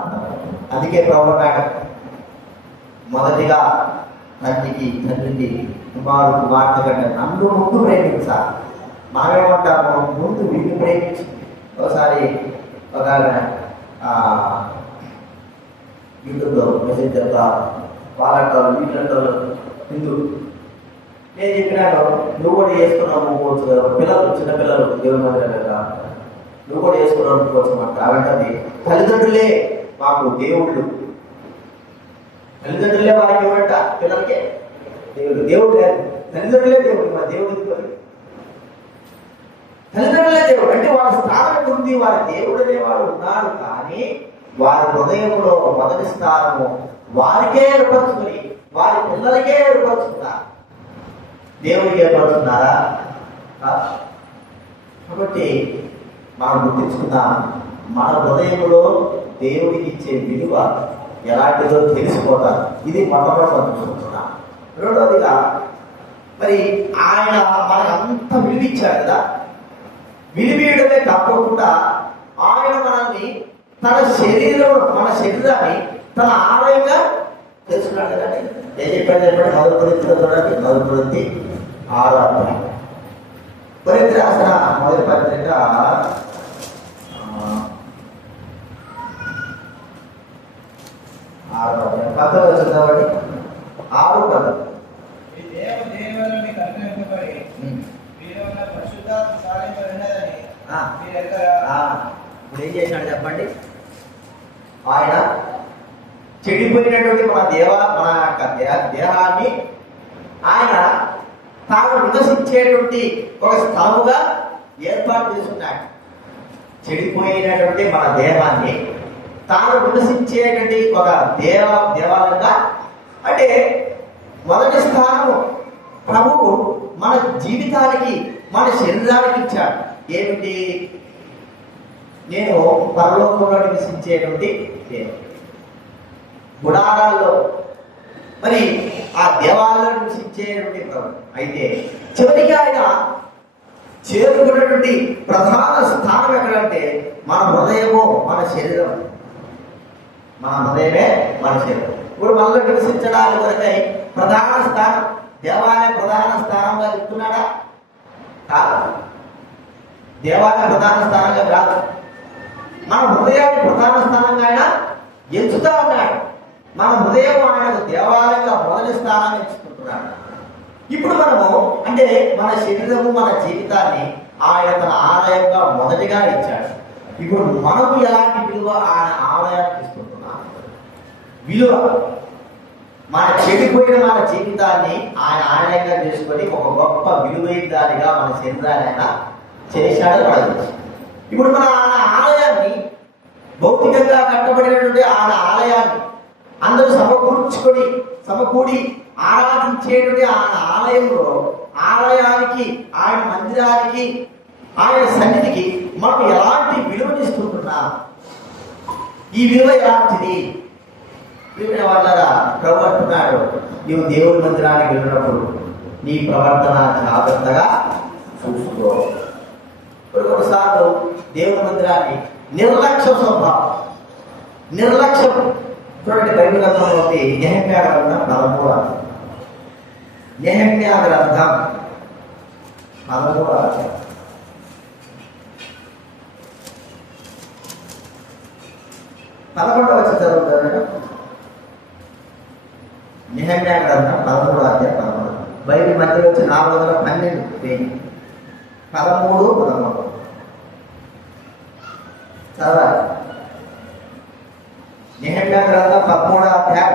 అర్థమవుతుంది. అందుకే ప్రభుత్వ మొదటిగా తండ్రికి కుమార్తె కంటే నన్ను ముందు ప్రేమించాలి. మనమేమంటాము? ముందు వీళ్ళు ప్రేమించి. ఒకసారి ఒక యూట్యూబ్లో మెసేజ్ చెప్తా, వాళ్ళంటారు వీళ్ళంటారు హిందూ. నేను చెప్పినాను, నువ్వు కూడా వేసుకున్నావు పోవచ్చు కదా, చిన్నపిల్లలు దేవుని మందిరం కదా, నువ్వు కూడా వేసుకున్నావు పోవచ్చు మాట. అలాంటి తల్లిదండ్రులే మాకు దేవుళ్ళు, తల్లిదండ్రులే వారికి ఎవరంట? పిల్లలకే దేవుడు లేదు, తల్లిదండ్రులే దేవుడు. మా దేవుడు తల్లిదండ్రులే దేవుడు అంటే వాళ్ళ స్థానం ఉంది, వారి దేవుడు అనేవాడు ఉన్నాడు. కానీ వారి హృదయంలో మొదటి స్థానము వారికే ఏర్పరచుకుని వారి పిల్లలకే ఏర్పరచుకున్నారు, దేవుడికి ఏర్పడుతున్నారా? కాబట్టి మనం గుర్తించుకుందాం, మన హృదయంలో దేవుడికి ఇచ్చే విలువ ఎలాంటిదో తెలిసిపోతారు. ఇది మొట్టమొదటి మనం చూస్తున్నాం. రెండవదిగా మరి ఆయన మనకు అంత విలువిచ్చాడు కదా, విలువీయడమే కాకుండా ఆయన మనల్ని మన శరీరాన్ని తన ఆలయంగా తెలుసుకున్నాడు కదండి. ఏం చెప్పాడు చెప్పండి? మొదటి కొరింథీలో చూడండి, మొదటి కొరింథీ 6 కొరింథీ రాసిన మొదటి పత్రిక 6 చూద్దామండి. 6:10. ఇప్పుడు ఏం చేసినాడు చెప్పండి? ఆయన చెడిపోయినటువంటి మన యొక్క దేహాన్ని ఆయన తాను నివసించేటువంటి ఒక స్థలముగా ఏర్పాటు చేసుకున్నాడు. చెడిపోయినటువంటి మన దేహాన్ని తాను నివసించేటువంటి ఒక దేవాలయంగా, అంటే మొదటి స్థానము ప్రభువు మన జీవితానికి, మన శరీరానికి ఇచ్చాడు. ఏమిటి? నేను పరలోకంలో నివసించేటువంటి దేవుడు. గుడారాల్లో మరి ఆ దేవాలయంలో నివసించేటువంటి ప్రభు. అయితే చివరికి ఆయన చేరుకున్నటువంటి ప్రధాన స్థానం ఎక్కడంటే మన హృదయము, మన శరీరం. మన హృదయమే మన శరీరం. ఇప్పుడు మనలో నివసించడానికి కొరకై ప్రధాన స్థానం, దేవాలయ ప్రధాన స్థానంగా చెప్తున్నాడా? కాదు. దేవాలయ ప్రధాన స్థానంగా కాదు. మన హృదయాన్ని ప్రధాన స్థానంగా ఆయన ఎంచుతా ఉన్నాడు. మన హృదయం ఆయనకు దేవాలయంగా మొదటి స్థానాన్ని ఎంచుకుంటున్నాడు. ఇప్పుడు మనము అంటే మన శరీరము, మన జీవితాన్ని ఆయన తన ఆలయంగా మొదటిగా ఇచ్చాడు. ఇప్పుడు మనము ఎలాంటి విలువ ఆయన ఆలయానికి ఇస్తుంటున్నాం? విలువ మన చెడిపోయిన మన జీవితాన్ని ఆయన ఆలయంగా చేసుకొని ఒక గొప్ప విలువైన దానిగా మన శరీరాన్ని ఆయన చేశాడు. ఇప్పుడు మన ఆలయాన్ని, భౌతికంగా కట్టబడినటువంటి ఆయన ఆలయాన్ని అందరూ సమకూడి ఆరాధించేటువంటి ఆయన ఆలయంలో, ఆలయానికి, ఆయన మందిరానికి, ఆయన సన్నిధికి మనం ఎలాంటి విలువనిస్తుంటున్నాం? ఈ విలువ ఎలాంటిది? వాళ్ళరా ప్రభు అంటున్నాడు, నీవు దేవుడి మందిరానికి వెళ్ళినప్పుడు నీ ప్రవర్తన జాగ్రత్తగా చూసుకో. కొన్నిసార్లు దేవుడి మందిరాన్ని నిర్లక్ష్య స్వభావం, నిర్లక్ష్యం. చూడండి, బైబిల్ గ్రంథంలోకి నెహెమ్యా గ్రంథం 13. నెహెమ్యా గ్రంథం 13. వచ్చి చదువుతారు. నెహెమ్యా గ్రంథం 13. బైబిల్ మధ్యలో వచ్చి 412 పేజీ. 13 చదవాలి. నెహెమ్యా గ్రంథం 13:11.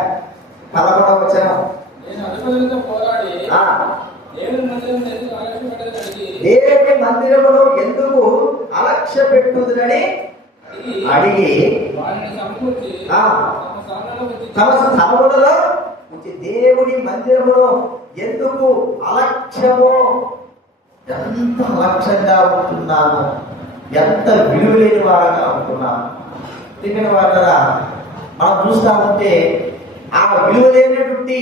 దేవుని మందిరమును ఎందుకు అలక్ష్య పెట్టుదురని అడిగి తమ స్థలములలో దేవుని మందిరమును ఎందుకు అలక్ష్యమో, ఎంత అలక్ష్యంగా ఉంటున్నాము, ఎంత విలువలేని వారుగా ఉంటున్నాము. తిరిగిన వాళ్ళరా మనం చూస్తా ఉంటే ఆ విలువలేనటువంటి,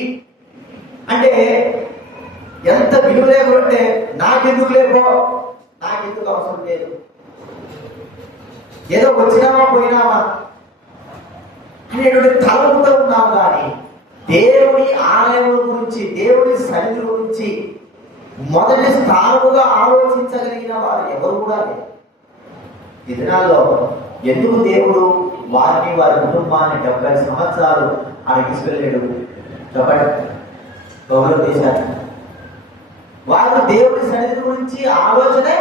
అంటే ఎంత విలువ లేకుంటే నాకెందుకు లేకో, నాకెందుకు అవసరం లేదు, ఏదో వచ్చినామా పోయినామా అనేటువంటి తలంపుతో ఉన్నాం. కానీ దేవుడి ఆలయం గురించి, దేవుడి సన్నిధి గురించి మొదటి స్థానముగా ఆలోచించగలిగిన వారు ఎవరు కూడా లేరు. ఈ దినాల్లో ఎందుకు దేవుడు వారిని, వారి కుటుంబాన్ని 70 సంవత్సరాలు ఆయన తీసుకెళ్ళాడు చెప్పండి? గౌరవం చేశారు. వారు దేవుడి సన్నిధి గురించి ఆలోచనే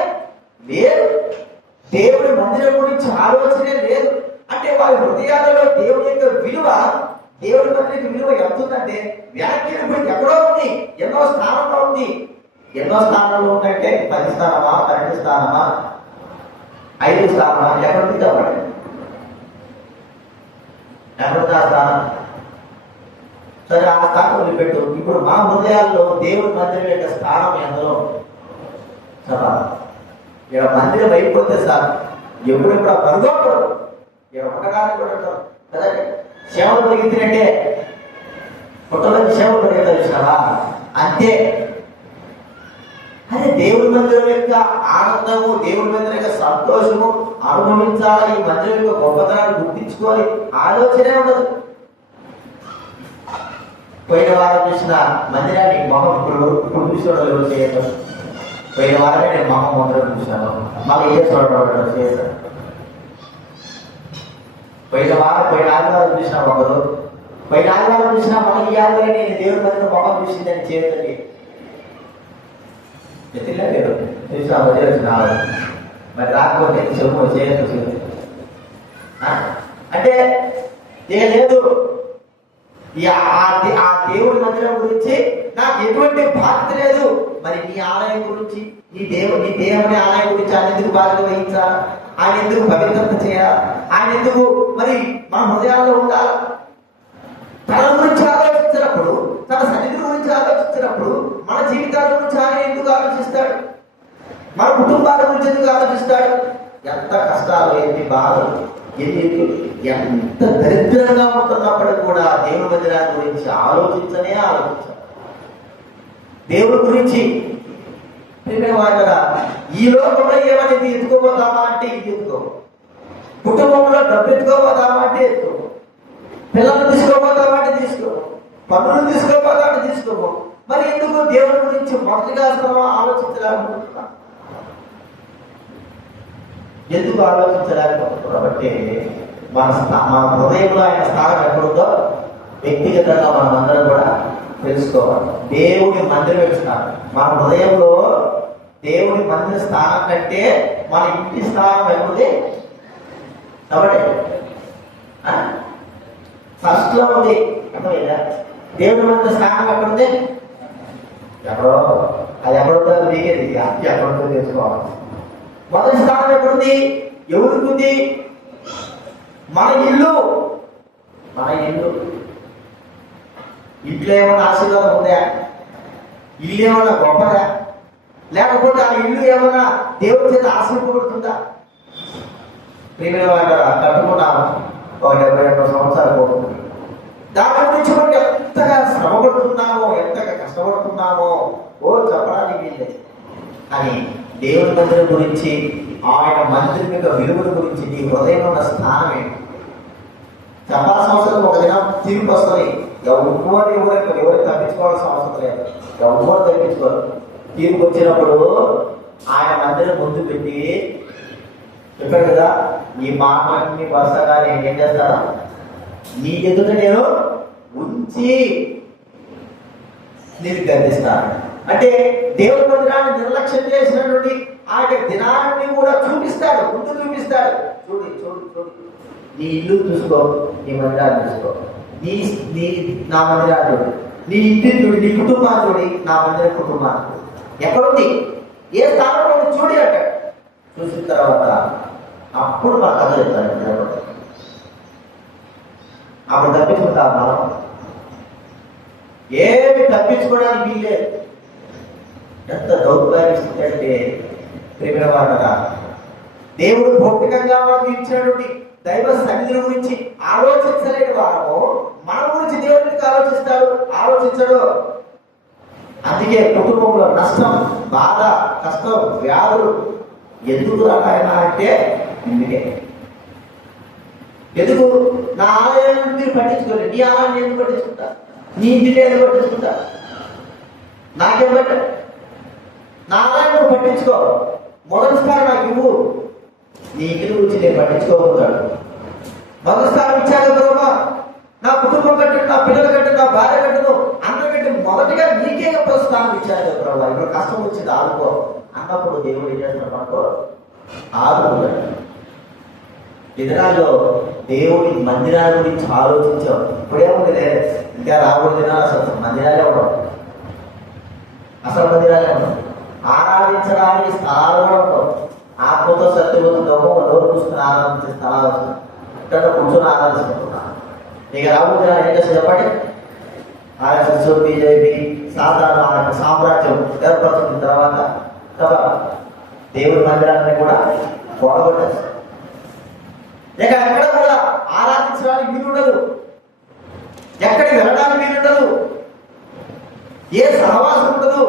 లేదు, దేవుడి మందిరం గురించి ఆలోచనే లేదు. అంటే వారి హృదయాలలో దేవుడి యొక్క విలువ, దేవుడి మందిరికి విలువ ఎంత ఉందంటే వ్యాఖ్యలు ఎక్కడో ఉంది, ఎన్నో స్థానంలో ఉంది. ఎన్నో స్థానంలో ఉందంటే 10 స్థానమా, 12 స్థానమా, 5 స్థానమా, ఎక్కడ ఉంది చెప్పండి? ఎక్కడుంది ఆ స్థానం? సరే, ఆ స్థానం వదిలిపెట్టు. ఇప్పుడు మా హృదయాల్లో దేవుడి మందిరం యొక్క స్థానం ఎంతలో చెప్పాలి? ఇక్కడ మందిరం అయిపోతే సార్ ఎప్పుడెప్పుడు పరుగోడు ఇక్కడ ఉండడానికి కూడా కదండి. సేవలు పరిగెత్తినట్టే పుట్టలోకి సేవలు పరిగెత్తారు చూసావా, అంతే. అదే దేవుడి మందిరం యొక్క ఆనందము, దేవుడి మందిరం యొక్క సంతోషము అనుభవించాలి, ఈ మందిరం యొక్క గొప్పతనాన్ని గుర్తించుకోవాలి ఆలోచనే ఉండదు. పోయిన వారం చూసిన మందిరాన్ని మొహం ఇప్పుడు చూసుకోవడం చేయడం. పోయిన వారమే నేను మొహం మొదలు చూశాను, మళ్ళీ ఏ చూడడం చేశాను. పోయిన ఆదివారం చూసినా ఒకరు, పోయిన ఆదివారం చూసినా మళ్ళీ ఈ ఆదివారం నేను దేవుడి మందిరం మొహం చూసిందని చేయదండి. లేదు చూసినా వదిలేసిన మరి రాకపోతే చెప్పు చేయదు అంటే లేదు. ఆ దేవుడి మందిరం గురించి నాకు ఎటువంటి బాధ్యత లేదు. మరి నీ ఆలయం గురించి, నీ దేవుని ఆలయం గురించి ఆయన ఎందుకు బాధ్యత వహించాలి? ఆయన ఎందుకు పవిత్రత చేయాలి? ఆయన ఎందుకు మరి మన హృదయాల్లో ఉండాలి? తన గురించి ఆలోచించినప్పుడు, తన సన్నిధి గురించి ఆలోచించినప్పుడు మన జీవితాల గురించి ఆయన ఎందుకు ఆలోచిస్తాడు? మన కుటుంబాల గురించి ఎందుకు ఆలోచిస్తాడు? ఎంత కష్టాలు, ఎన్ని బాధలు, ఎంత దరిద్రంగా ఉంటున్నప్పటికీ కూడా దేవుడి మందిరాన్ని గురించి ఆలోచించాలి. దేవుడి గురించి ఈ లోకంలో ఏమనేది ఎత్తుకోపోతామా అంటే ఇది ఎత్తుకో, కుటుంబంలో డబ్బు ఎత్తుకోపోతామా అంటే ఎత్తుకో, పిల్లలు తీసుకోపోతామా అంటే తీసుకో, పనులు తీసుకోపోతా అంటే తీసుకోము. మరి ఎందుకు దేవుడి గురించి మొదటిగా ఆలోచించలేకపోతున్నా? ఎందుకు ఆలోచించలేకపోతున్నాం అంటే మన హృదయంలో ఆయన స్థానం ఎక్కడుందో వ్యక్తిగతంగా మనం అందరం కూడా తెలుసుకోవాలి. దేవుడి మందిరం స్థానం మన హృదయంలో, దేవుడి మందిర స్థానం కంటే మన ఇంటి స్థానం ఎక్కడుంది కాబట్టి ఫస్ట్ లో ఉంది. అర్థమైందా? దేవుడి మందిర స్థానం ఎక్కడుంది? ఎక్కడో, అది ఎక్కడుందో మీకే ఎక్కడుందో తెలుసుకోవాలి. మొదటి స్థానం ఎక్కడుంది? ఎవరికి ఉంది? మన ఇల్లు. ఇంట్లో ఏమైనా ఆశీర్వాదం ఉందా? ఇల్లు ఏమైనా గొప్పదా? లేకపోతే ఆ ఇల్లు ఏమైనా దేవుడి చేత ఆశీర్వపడుతుందా? కట్టుకున్నాము ఒక 72 సంవత్సరాలు పోతుంది. దాని గురించి మనం ఎంతగా శ్రమపడుతున్నామో, ఎంతగా కష్టపడుతున్నామో చెప్పడానికి వీళ్ళే. అని దేవుడి మందిరం గురించి, ఆయన మందిరం యొక్క విలువల గురించి నీ హృదయంలో ఉన్న స్థానం ఏంటి చెప్పాల్సిన అవసరం. ఒక దినం తీర్పు వస్తుంది. ఎవరు తప్పించుకోవాల్సిన అవసరం లేదు. ఎవరు తప్పించుకోరు. తీర్పు వచ్చినప్పుడు ఆయన మందిరం ముందు పెట్టి చెప్పాడు కదా, ఈ మాటలన్నీ వరుసగా నేను ఏం చేస్తాను, నీ ఎదుట నేను ఉంచి నేను గర్దిస్తాను. అంటే దేవుడి మందిరాన్ని నిర్లక్ష్యం చేసినటువంటి ఆయన దినాన్ని కూడా చూపిస్తాడు, ముందు చూపిస్తాడు. చూడు నీ ఇల్లు చూసుకో, నీ మందిరాన్ని చూసుకో, నా మందిరాన్ని చూడు, నీ ఇంటిని చూడు, నీ కుటుంబాన్ని చూడి, నా మందిర కుటుంబాన్ని ఎక్కడుంది, ఏ స్థానంలో చూడి అంటాడు. చూసిన తర్వాత అప్పుడు మా కథ చెప్తాను. అప్పుడు తప్పించుకుంటాం మనం. ఏమి తప్పించుకోవడానికి వీల్లేదు. ఎంత దౌర్భాగ్యం అంటే ప్రేమ వాడగా దేవుడు భౌతికంగా మనకు ఇచ్చినటువంటి దైవ సన్నిధుల గురించి ఆలోచించలేని వారము మన గురించి దేవుడికి ఆలోచించడు. అందుకే కుటుంబంలో నష్టం, బాధ, కష్టం, వ్యాధులు ఎందుకు రాయన అంటే ఇందుకే. ఎందుకు నా ఆలయాన్ని మీరు పట్టించుకోలేదు, నీ ఆలయాన్ని ఎందుకు పట్టించుకుంటా, నీ ఇంటిని ఎందుకు పట్టించుకుంటా, నాకేమంటే నా ఆలయాన్ని నువ్వు పట్టించుకో, మొదటి స్థానం నాకు ఇవ్వు. నీ ఇంటిని గురించి నేను పట్టించుకోబోతాడు. మొదటి స్థానం ఇచ్చాను బ్రహ్మా, నా కుటుంబం కట్టను, నా పిల్లలు కట్టను, నా భార్య కట్టను, అందరికంటే మొదటిగా నీకే స్థానం ఇచ్చాను బ్రహ్మా. ఇప్పుడు కష్టం వచ్చింది ఆడుకో అన్నప్పుడు దేవుడు ఏం చేస్తున్నాడు అనుకో, ఆదుకుంటాడు. దినాల్లో దేవుడి మందిరాల గురించి ఆలోచించావు. ఇప్పుడేముంది లేదు, ఇంకా రాబోయే దినాలు అసలు మందిరాలే ఉండవు. అసలు మందిరాలే ఉండవు. ఆరాధించడానికి స్థలాలు కూడా ఉండవు. ఆత్మతో సత్యవతం నోరు చూసుకుని ఆరాధించే స్థలాలు వస్తాయి. ఇక్కడ కూర్చొని ఆరాధించుకుంటున్నాను. ఇక రాబోయే దినాలు ఏం చేస్తే చెప్పండి, ఆర్ఎస్ఎస్, బీజేపీ, సాధారణ ఆయన సామ్రాజ్యం ఏర్పడుతున్న తర్వాత దేవుడి మందిరాన్ని కూడా గొడవట్టేస్తారు. ఇక ఎక్కడ కూడా ఆరాధించడానికి వీలు ఉండదు. ఏ సహవాసం ఉండదు.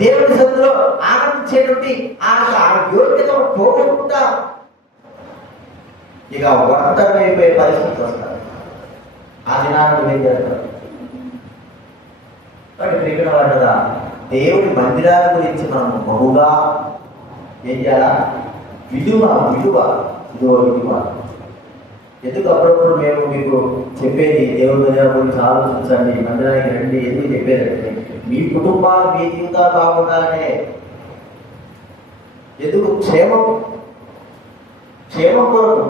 దేవుని సన్నిధిలో ఆనందించేటువంటి ఆ యోగ్యతను పోగొట్టుకుంటా ఇక ఒంటరి అయిపోయే పరిస్థితి వస్తారు. ఆ దినాన్ని ఏం చేస్తారు కాబట్టి ప్రియమైన వాడుగా దేవుడి మందిరాల గురించి మనం బహుగా ఏం చేయాలా? విలువ ఎందుకు అప్పుడప్పుడు మేము మీకు చెప్పేది దేవుడి మందిరం గురించి ఆలోచించండి, మందిరానికి రండి ఎందుకు చెప్పేదండి? మీ కుటుంబాలు మీ జీవితాలు బాగుండాలనే. ఎందుకు? క్షేమం కొరకు.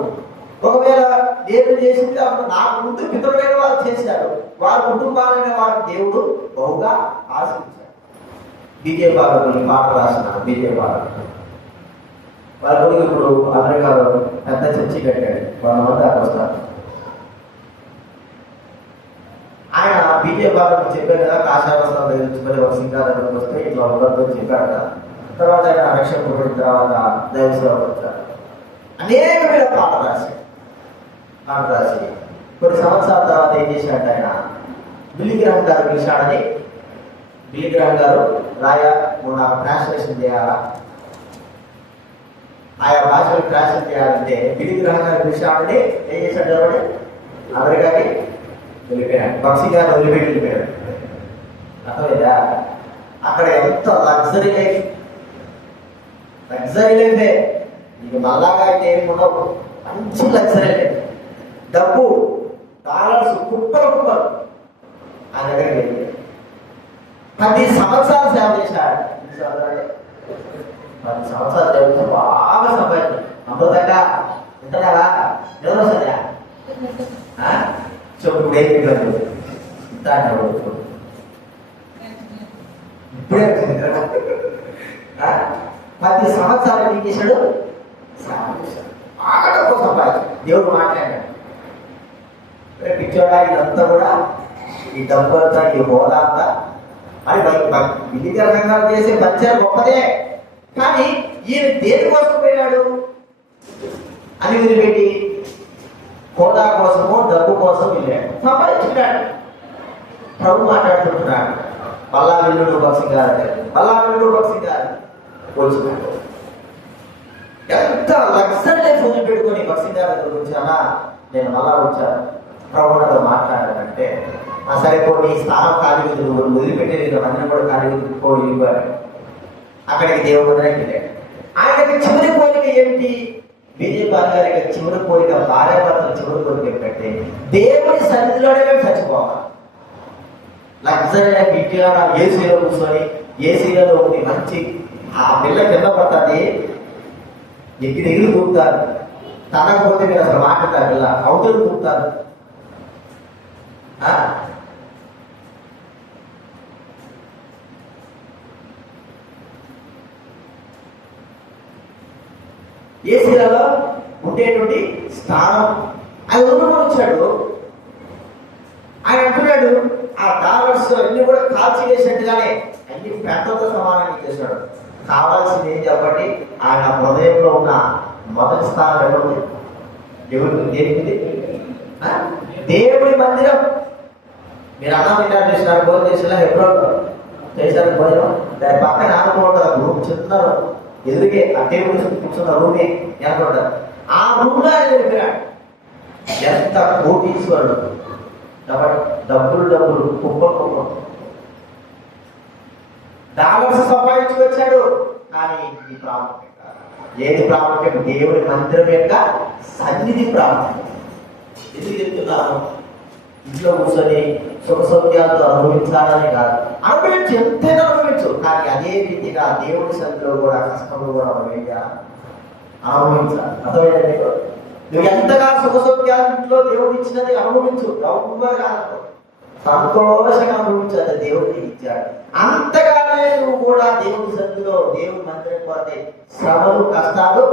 ఒకవేళ దేవుడు చేసింది అప్పుడు నాకు ముందు పితరులైన వారు చేశారు, వారి కుటుంబాలైన వారు దేవుడు బహుగా ఆశించారు. బీజే బాలకుని మాట రాసిన బీజే బాలకుడు వాళ్ళ కొడుకు ఇప్పుడు అమెరికాలో పెద్ద చర్చి కట్టాడు, 100 మంది అక్కడ వస్తారు. ఆయన బీజే బాలకుడు చెప్పారు కదా, కాషాయవస్త్రం ధరించుకొని ఒక సింగారానికి వస్తే ఇట్లా ఉండడంతో చెప్పాడు కదా. తర్వాత ఆయన రక్షణ పొందిన తర్వాత దైవసేవకు వచ్చారు. అనేకమైన పాట రాసి కొన్ని సంవత్సరాల తర్వాత ఏం చేశాడంటే ఆయన బిల్లిగ్రహం గారు పిలిచాడని, బిల్లిగ్రహం గారు నాకు ట్రాన్స్లేషన్ చేయాలా, ఆయా భాషలు ట్రాన్స్లేట్ చేయాలంటే బిల్లిగ్రహం గారు పిలిచాడని ఏం చేశాడు కాబట్టి అమెరికాకి వెళ్ళిపోయాడు. బక్సీ గారిని వదిలిపెట్టి వెళ్ళిపోయాడు. అర్థమైందా? అక్కడ ఎంత లగ్జరీ లైఫే. ఇక మళ్ళాగా అయితే ఏమి ఉండవు, మంచి లగ్జరీ లైఫ్. డబ్బు డాలర్స్ కుప్పలు ఆయన దగ్గరికి వెళ్ళి 10 సంవత్సరాలు సేవ చేశాడు. 10 సంవత్సరాలు దేవుడితో బాగా సంపాదించాడు. అమృతంగా ఉంటున్నారా? ఎవరు వస్తుందా? ఇప్పుడు ఏం ఇబ్బంది ఇప్పుడే 10 సంవత్సరాలు ఏం చేశాడు? బాగా డబ్బు సంపాదించాడు. దేవుడు మాట్లాడాడు, పిచ్చోడా ఇదంతా కూడా ఈ డబ్బు అంతా ఈ హోదా అంతా అని విధికరంగా చేసే పంచారు గొప్పదే. కానీ ఈయన దేనికోసం పోయాడు అని వదిలిపెట్టి హోదా కోసము డబ్బు కోసం వెళ్ళాడు, సంపాదించుకున్నాడు. ప్రభు మాట్లాడుతుంటున్నాడు, మళ్ళా వెల్లుడు బక్సీ గారు వచ్చినాడు. ఎంత లగ్జరీ లైఫ్ వదిలిపెట్టుకొని బక్సీ గారి దగ్గర వచ్చానా, నేను మళ్ళా వచ్చాను ప్రభుత్వంతో మాట్లాడాలంటే సరిపోయి స్థానం ఖాళీ వదిలిపెట్టేది, మందిరం కూడా ఖాళీ వెళ్ళిపోయారు. అక్కడికి దేవుడు మందిరానికి వెళ్ళాడు. ఆయనకి చివరి కోరిక ఏమిటి? బీజేపీ గారికి చివరి కోరిక, భార్యాభర్తల చివరి కోరిక ఏంటంటే దేవుడి సన్నిధిలోనే మేము చచ్చిపోవాలి. లగ్జరీ లైఫ్ ఇంటిగా ఏసీలో కూర్చొని ఏసీలో ఒకటి మంచి ఆ పిల్ల కింద పడుతుంది, ఎగిరి కూపుతారు. తనకపోతే మీరు అసలు మాట్లాడతారు, పిల్ల అవుతూ కూపుతారు. ఏసీలలో ఉండేటువంటి స్థానం అది వచ్చాడు. ఆయన అంటున్నాడు ఆ డాలర్స్ అన్ని కూడా కాల్చి వేసినట్టుగానే అన్ని పెంటలతో సమానంగా చేశాడు. కావాల్సింది ఏం చెప్పండి? ఆయన హృదయంలో ఉన్న మొదటి స్థానం ఎవరు? దేవుడికి దేవుడి మందిరం. మీరు అన్నం తిన్నారు చేసినారు, భోజనం చేసినా ఎప్పుడో చేశారు భోజనం, దాని పక్కన ఆనుకుంటారు రూమ్, చిన్న ఎదురుగే ఆ టేబుల్ కూర్చున్న రూమే అనుకుంటారు. ఆ రూమ్ లో ఆయన వెళ్ళిపోయాడు. ఎంత కోటీశ్వరుడు, డబ్బులు కుప్పలు డాలర్స్ సంపాదించుకొచ్చాడు. కానీ ఇది ప్రాముఖ్యం కాదు. ఏది ప్రాముఖ్యం? దేవుడి మందిరం యొక్క సన్నిధి ప్రాముఖ్యం. ఎందుకు చెప్తున్నాను? ఇంట్లో కూర్చొని సుఖ సౌఖ్యాలతో అనుభవించాలని కాదు, అనుభవించు, ఎంతైనా అనుభవించు. కానీ అదే రీతిగా దేవుడి సన్నిధిలో కూడా కష్టంలో కూడా అనుభవించాలి. అర్థమైందండి? నువ్వు ఎంతగా సుఖ సౌఖ్యాలు ఇంట్లో దేవుడు ఇచ్చినది అనుభవించు, గౌరవంగా సంతోషంగా అనుభవించాలి. దేవుడిని ఇచ్చాడు. అంతగానే నువ్వు కూడా దేవుడి సన్నిధిలో దేవుడి మందిరం పోతే శ్రమలు కష్టాలు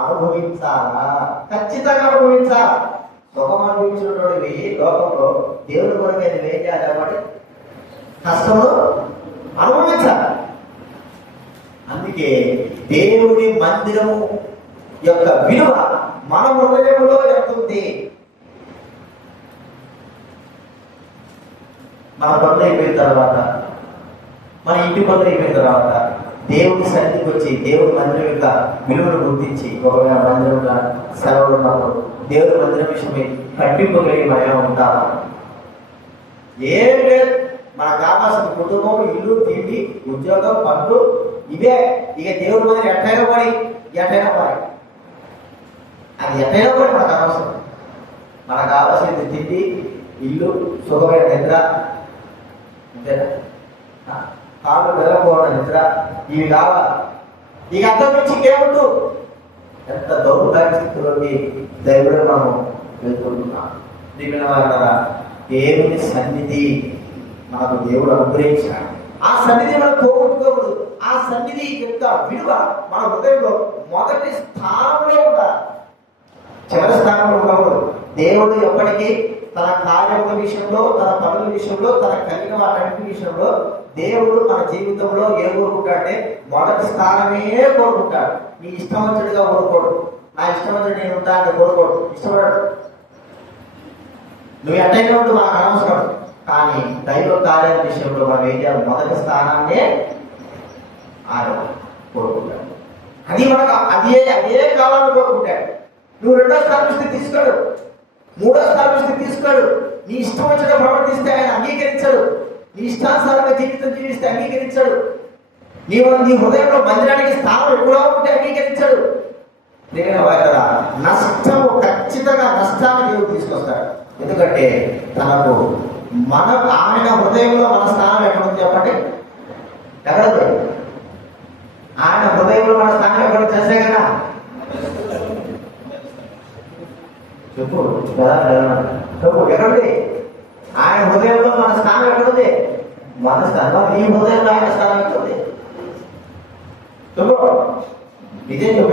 అనుభవించాలా? ఖచ్చితంగా అనుభవించాలి. సుఖం అనుభవించినటువంటి లోకంలో దేవుడి కొరకు అది ఏం చేయాలి కాబట్టి కష్టము అనుభవించాలి. అందుకే దేవుడి మందిరము యొక్క విలువ మన హృదయంలో ఎంత ఉంది? మన పనులు అయిపోయిన తర్వాత, మన ఇంటి పనులు అయిపోయిన తర్వాత దేవుడి సన్నిధికి వచ్చి దేవుడి మందిరం యొక్క విలువను గుర్తించి, ఒకవేళ మందిరంగా సెలవులు ఉన్నప్పుడు దేవుడి మందిరం విషయమై పట్టింపు కలిగి మనం ఉంటామా? ఏం లేదు. మనకు కావాల్సిన కుటుంబం, ఇల్లు, తిండి, ఉద్యోగం, పనులు ఇవే. ఇక దేవుడి మందిరం ఎట్టైనా పడి అది ఎట్టైనా పడి మనకు అవసరం. మనకు కావాల్సింది తిండి, ఇల్లు, సుఖమైన నిద్ర, అంతేనా? కాళ్ళు వెళ్ళకపోవడం నిద్ర, ఇవి కావాలి. ఇక అంతకు మించి ఇంకేముంటూ ఎంత దౌర్భాగ్య స్థితిలోకి దైవుడు మనం వెళ్తున్నాం. దీనివల్ల దేవుని సన్నిధి మనకు దేవుడు అనుగ్రహించాడు. ఆ సన్నిధి మనం పోగొట్టుకోకూడదు. ఆ సన్నిధి యొక్క విలువ మన హృదయంలో మొదటి స్థానంలో ఉండాలి, చివరి స్థానంలో ఉండకూడదు. దేవుడు ఎప్పటికీ తన కార్యముల విషయంలో, తన పనుల విషయంలో, తన కలిగిన వాటి విషయంలో దేవుడు మన జీవితంలో ఏ కోరుకుంటాడంటే మొదటి స్థానమే కోరుకుంటాడు. నీ ఇష్టం వచ్చినట్టుగా కోరుకోడు. నా ఇష్టం వచ్చి నేను ఉంటాను కోరుకోడు, ఇష్టపడాడు. నువ్వు ఎట్టయినా ఉంటూ నాకు అనవసరం. కానీ దైవ కార్యాల విషయంలో మనం ఏం చేయాలి? మొదటి స్థానాన్నే ఆయన కోరుకుంటాడు. అది మనకు అదే కావాలని కోరుకుంటాడు. నువ్వు రెండో స్థానం తీసుకోడు, మూడో స్థానం తీసుకోడు. నీ ఇష్టం వచ్చిన ప్రవర్తిస్తే ఆయన అంగీకరించాడు. నీ ఇష్టానుసారంగా జీవితం జీవిస్తే అంగీకరించాడు. నీ హృదయంలో మందిరానికి స్థానం ఎప్పుడో ఉంటే అంగీకరించాడు. కదా నష్టము, ఖచ్చితంగా నష్టాన్ని దేవుడు తీసుకొస్తాడు. ఎందుకంటే తనకు ఆయన హృదయంలో మన స్థానం ఎక్కడ ఉంది చెప్పండి? ఎక్కడ? ఆయన హృదయంలో మన స్థానం ఎక్కడ చేసే కదా చెప్పు చెప్పు, ఎక్కడుంది? ఆయన హృదయంలో మన స్థానం ఎక్కడుంది? మన స్థానం. నీ హృదయంలో ఆయన స్థానం ఎక్కడుంది చెప్పు. ఇదే చెప్పు.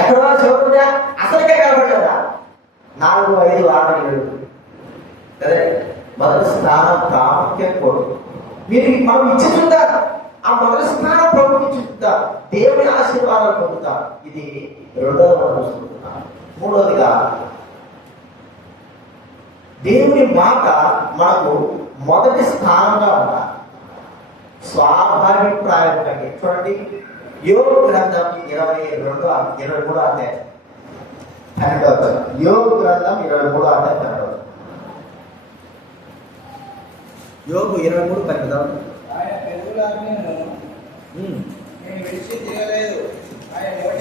ఎక్కడో చెబుతుందా? అసలుకే కనబడలేదా? 4, 5, 6, 7 సరే. మొదటి స్థానం ప్రాముఖ్యం కోరు. మీరు మనం ఇచ్చి చూద్దా? ఆ మొదటి స్థానం ప్రభుత్వం చూద్దా? దేవుని ఆశీర్వాదాలు పొందుతా. ఇది రెండవ మనం చూస్తున్నా. మూడవదిగా దేవుని మాట మనకు మొదటి స్థానంగా ఉండాలి. స్వాభిప్రాయం కంటే చూడండి, యోగ గ్రంథం 23వ అధ్యాయం 12వ వచనం. యోగ గ్రంథం 23వ అధ్యాయం 12వ వచనం. యోగు 23:12.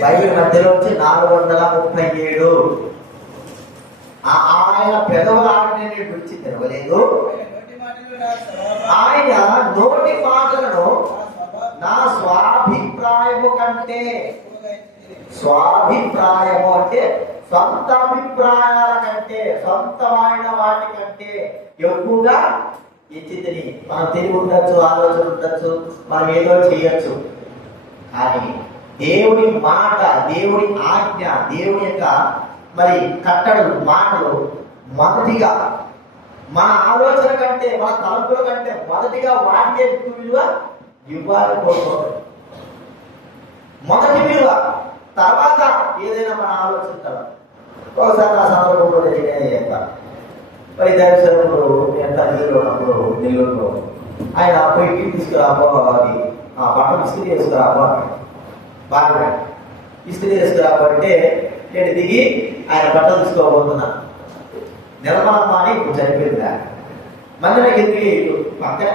బైబిల్ మధ్యలో వచ్చి 437. ఆయన పెదవుల ఆజ్ఞని విడిచి తిరగలేదు. ఆయన నోటి మాటలను నా స్వాభిప్రాయము కంటే, స్వాభిప్రాయము అంటే సొంత అభిప్రాయాల కంటే, సొంతమైన వాటి కంటే ఎక్కువగా ఇచ్చితిని. మనం తెలివి ఉండొచ్చు, ఆలోచన ఉండొచ్చు, మనం ఏదో చేయొచ్చు. కానీ దేవుడి మాట, దేవుడి ఆజ్ఞ, దేవుడి యొక్క మరి కట్టడలు, మాటలు మొదటిగా మన ఆలోచన కంటే, మన తలంపుల కంటే మొదటిగా వాటికే ఎక్కువ విలువ ఇవ్వాలి కోరుకోవాలి. మొదటి విలువ, తర్వాత ఏదైనా మన ఆలోచిస్తాం. ఒకసారి ఆ సందర్భంలో జరిగినాయి చెప్తాను. మరి దర్శనంలో ఎంత నీళ్ళు ఉన్నప్పుడు నెల్లూరులో ఆయన పోయి ఇంటికి తీసుకురాబో, అది బట్టలు ఇస్త్రీ చేసుకురాబో, బాగా ఇస్త్రీ చేసుకురాబట్టే నేను దిగి ఆయన బట్టలు తీసుకోబోతున్నా. నిర్మలమ్మ అని ఇప్పుడు చనిపోయిందా, మళ్ళీ నాకు ఎందుకు పక్కన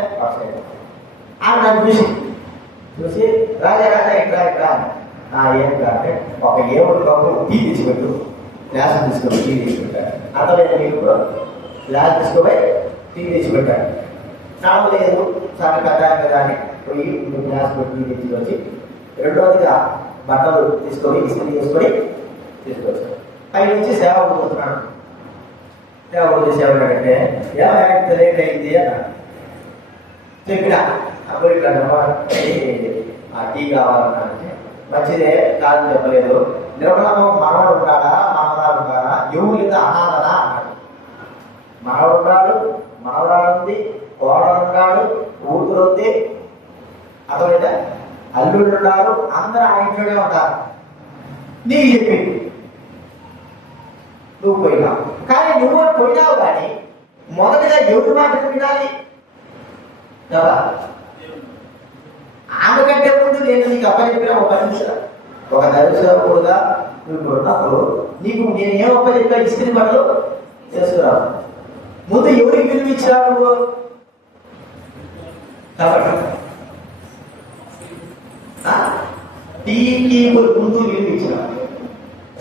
ఆయన నన్ను చూసి రాజా ఇక్కడ ఏం అంటే ఒక ఏడు కప్పు టీ తెచ్చిపెట్టు, గ్లాస్ తీసుకొని టీ తెచ్చిపెట్టాడు. అర్థమైంది మీకు కూడా? గ్లాస్ తీసుకుపోయి టీ తెచ్చిపెట్టాడు. నాకు లేదు సార్ కదా అని పోయి గ్లాస్ పెట్టి టీ తెచ్చి, రెండవదిగా బట్టలు తీసుకొని ఇస్త్రీ చేసుకొని తీసుకొచ్చాడు. పై నుంచి సేవకు పోతున్నాడు. సేవకు చేసేవాడంటే ఏమైనా లేట్ అయింది అన్నాడు. చెప్పిన అప్పుడు ఇక్కడ ఆ టీ కావాలన్నాడంటే మంచిదే కాదని చెప్పలేదు. నిర్మలమ్మ మనవడు ఉన్నాడా, మనవరాలు ఉన్నాడా, ఎవరు లేదా అనాథనా అన్నాడు. మనవడు ఉన్నాడు, మనవరాలు ఉంది, కోడలు ఉన్నాడు, కూతురు ఉంది, అర్థమైతే అల్లుళ్ళు ఉన్నారు, అందరూ ఆ ఇంట్లోనే ఉంటారు. నీకు చెప్పింది, నువ్వు పోయినావు. కానీ నువ్వు పోయినావు కానీ మొదటిగా ఎవరి మాట వినాలి కదా? ఆమె కంటే ముందు నేను నీకు అప్పచెప్పిన ఒక నిమిషం ఒక దైవసేవకుడుగా నువ్వు ఉన్నప్పుడు నీకు నేను ఏం అప్పచెప్పా ఇస్త్రీ పనులు చేసుకురావు. ముందు ఎవరికి విలువ ఇచ్చినావు నువ్వు? కాబట్టి టీకి ముందు విలువ ఇచ్చినావు.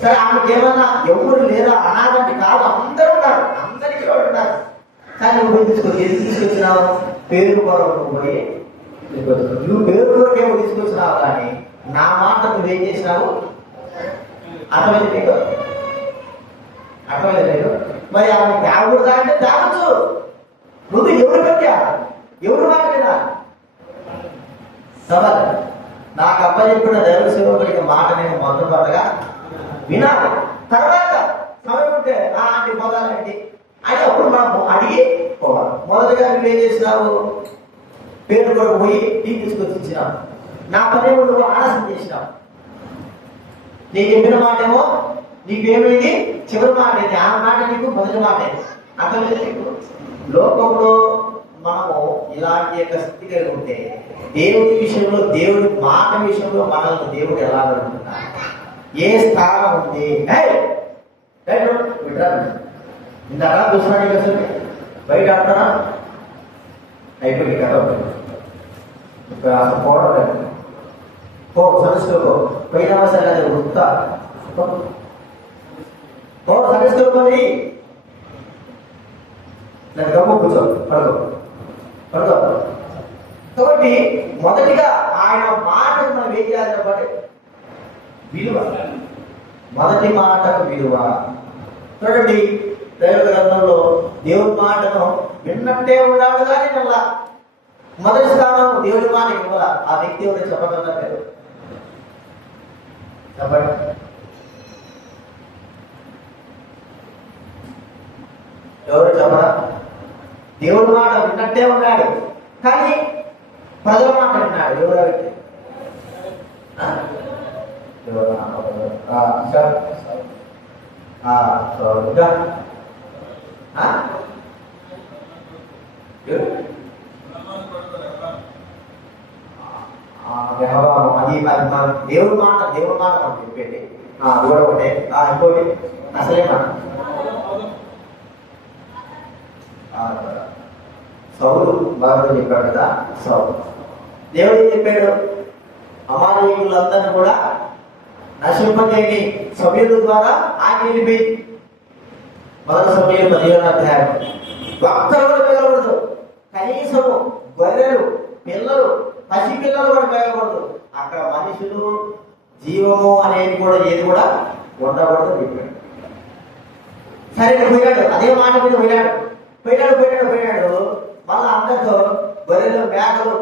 సరే ఆమెకి ఏమన్నా ఎవరు లేదా అనాథంటే కాదు, అందరూ ఉన్నారు, అందరికీ ఉన్నారు. కానీ నువ్వు ఎందుకు తీసుకొచ్చినావు? పేరు కొరకు పోయి నువ్వు పేరు కొరకు ఏమో తీసుకొచ్చినావు, కానీ నా మాట నువ్వేం చేసినావు? అర్థమైంది నీకు? అర్థమైంది నీకు? మరి ఆమె తాగకూడదా అంటే తాగొచ్చు. నువ్వు ఎవరు పెట్టా? ఎవరు మాట వినా? సవాల్ నాకు అప్పచెప్పిన దైవ సేవకుడికి మాట నేను మొదలుపడగా వినాలి. తర్వాత సమయం ఉంటే అంటే మొదలండి అని అప్పుడు మనం అడిగి పోవాలి. మొదటిగా నువ్వేం చేసినావు? పేరు కొరకు పోయి టీ తీసుకొచ్చి ఇచ్చినావు. నా పనేమో నువ్వు ఆలస్యం చేసినావు. నేను చెప్పిన మాట ఏమో నీకేమైంది? చివరి మాట అయింది. ఆ మాట నీకు మొదటి మాట అయింది. అర్థమైంది నీకు? లోకంలో మనము ఇలాంటి యొక్క స్థితి కలిగి ఉంటే దేవుడి విషయంలో, దేవుడి మాట విషయంలో మనల్ని దేవుడు ఎలా అనుకుంటున్నాడు, ఏ స్థానం ఉంది? ఇందాక చూస్తున్నాడు అసలు బయట అంటారా అయిపోయింది కదా. పోవడం పో సదస్సులో పైన సరే వృత్త పో సదస్సులోని నాకు గమ్మ కూర్చో పడుకో పడుకో. కాబట్టి మొదటిగా ఆయన మాటకు మనం ఏం చేయాలి కాబట్టి విలువ, మొదటి మాటకు విలువ. చూడండి దైవ గ్రంథంలో దేవుడి మాటను విన్నట్టే ఉన్నాడు, కానీ మళ్ళా మొదటి స్థానం దేవుడి మాట ఇవ్వాల. ఆ వ్యక్తి ఎవరు చెప్పగలరా మీరు? చెప్పండి. ఎవరు చెప్పరా? దేవుడి మాట విన్నట్టే ఉన్నాడు, కానీ ప్రజల మాట విన్నాడు. ఎవరు వ్యక్తి? అది దేవుడి మాట మనం చెప్పేది. అది కూడా ఒకటే. ఇంకోటి అసలే మాట సౌలు బాగా చెప్పాడు కదా. సౌలు దేవుడు ఏం చెప్పాడు? అమాయకులందరినీ కూడా నశింపజేయని సమూయేలు ద్వారా ఆజ్ఞ వెళ్ళిపోయింది. మొదటి సమూయేలు 15వ అధ్యాయం. ఒక్కరు కూడా మిగలకూడదు. కనీసము గొర్రెలు, పిల్లలు, పసి పిల్లలు కూడా మిగలకూడదు. అక్కడ మనుషులు, జీవము అనేది కూడా ఏది కూడా ఉండకూడదు చెప్పాడు. సరే పోయినాడు, అదే మాట మీద పోయినాడు. మళ్ళా అందరితో గొర్రెలు, మేకలు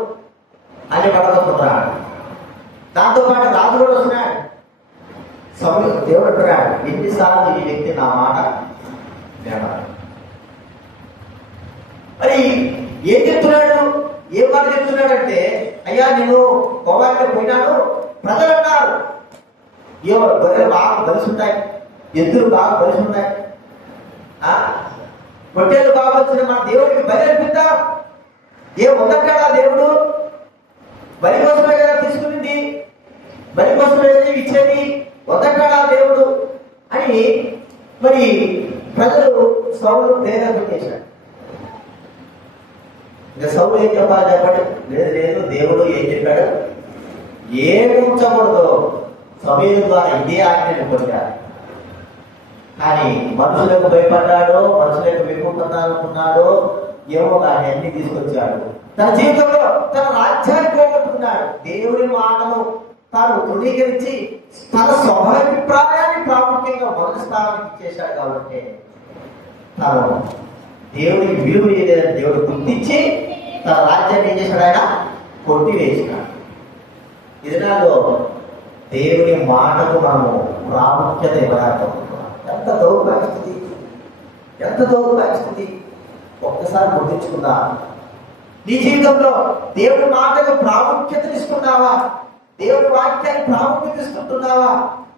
అన్ని పడగొస్తున్నాడు. దాంతో పాటు రాజు కూడా వస్తున్నాడు. దేవుడు అంటున్నాడు, ఎన్నిసార్లు ఈ వ్యక్తి నా మాట వినాలి. మరి ఏం చెప్తున్నాడు? ఏం మాట చెప్తున్నాడంటే, అయ్యా నేను కోవాలని పోయినాను, ప్రజలు అన్నారు గొర్రెలు బాగా బలిసి ఉంటాయి, ఎద్దులు బాగా బలిసి ఉంటాయి, పొట్టేళ్ళు బాగా వచ్చిన మన దేవుడికి బలి అనిపిద్దాం. ఏ వద్దంటాడా దేవుడు? బలి కోసమే కదా తీసుకునింది, బలి కోసమే ఇచ్చేది, వద్దంటాడా దేవుడు అని మరి ప్రజలు సౌలు ప్రేరణ చేశాడు. ఇంకా సౌలు ఏం చెప్పాలి చెప్పండి? లేదు దేవుడు ఏం చెప్పాడు? ఏం ఉంచకూడదు. సమూయేలు ద్వారా ఇదే ఆజ్ఞని పొందాడు. కానీ మనుషులకు భయపడ్డాడో, మనుషులకు విముఖున్నాడో ఏమో, కానీ అన్ని తీసుకొచ్చాడు. తన జీవితంలో తన రాజ్యాన్ని పోగొట్టుకున్నాడు. దేవుని మాటను తాను తృణీకరించి తన స్వభాభిప్రాయాన్ని ప్రాముఖ్యంగా మొదటి స్థానానికి ఇచ్చేశాడు. కాబట్టి తాను దేవుడికి విలువ లేదని దేవుడు గుర్తించి తన రాజ్యాన్ని ఏం చేశాడు? ఆయన కొట్టివేసినాడు. ఇదినాలో దేవుని మాటకు మనము ప్రాముఖ్యత ఇవ్వలేకపోతున్నాం. ఎంత దౌర్భాగ్య స్థితి! ఒక్కసారి గుర్తించుకుందా? నీ జీవితంలో దేవుడి మాటకు ప్రాముఖ్యత ఇస్తున్నావా? దేవుడి వాక్యాన్ని ప్రాముఖ్యత ఇస్తుంటున్నావా?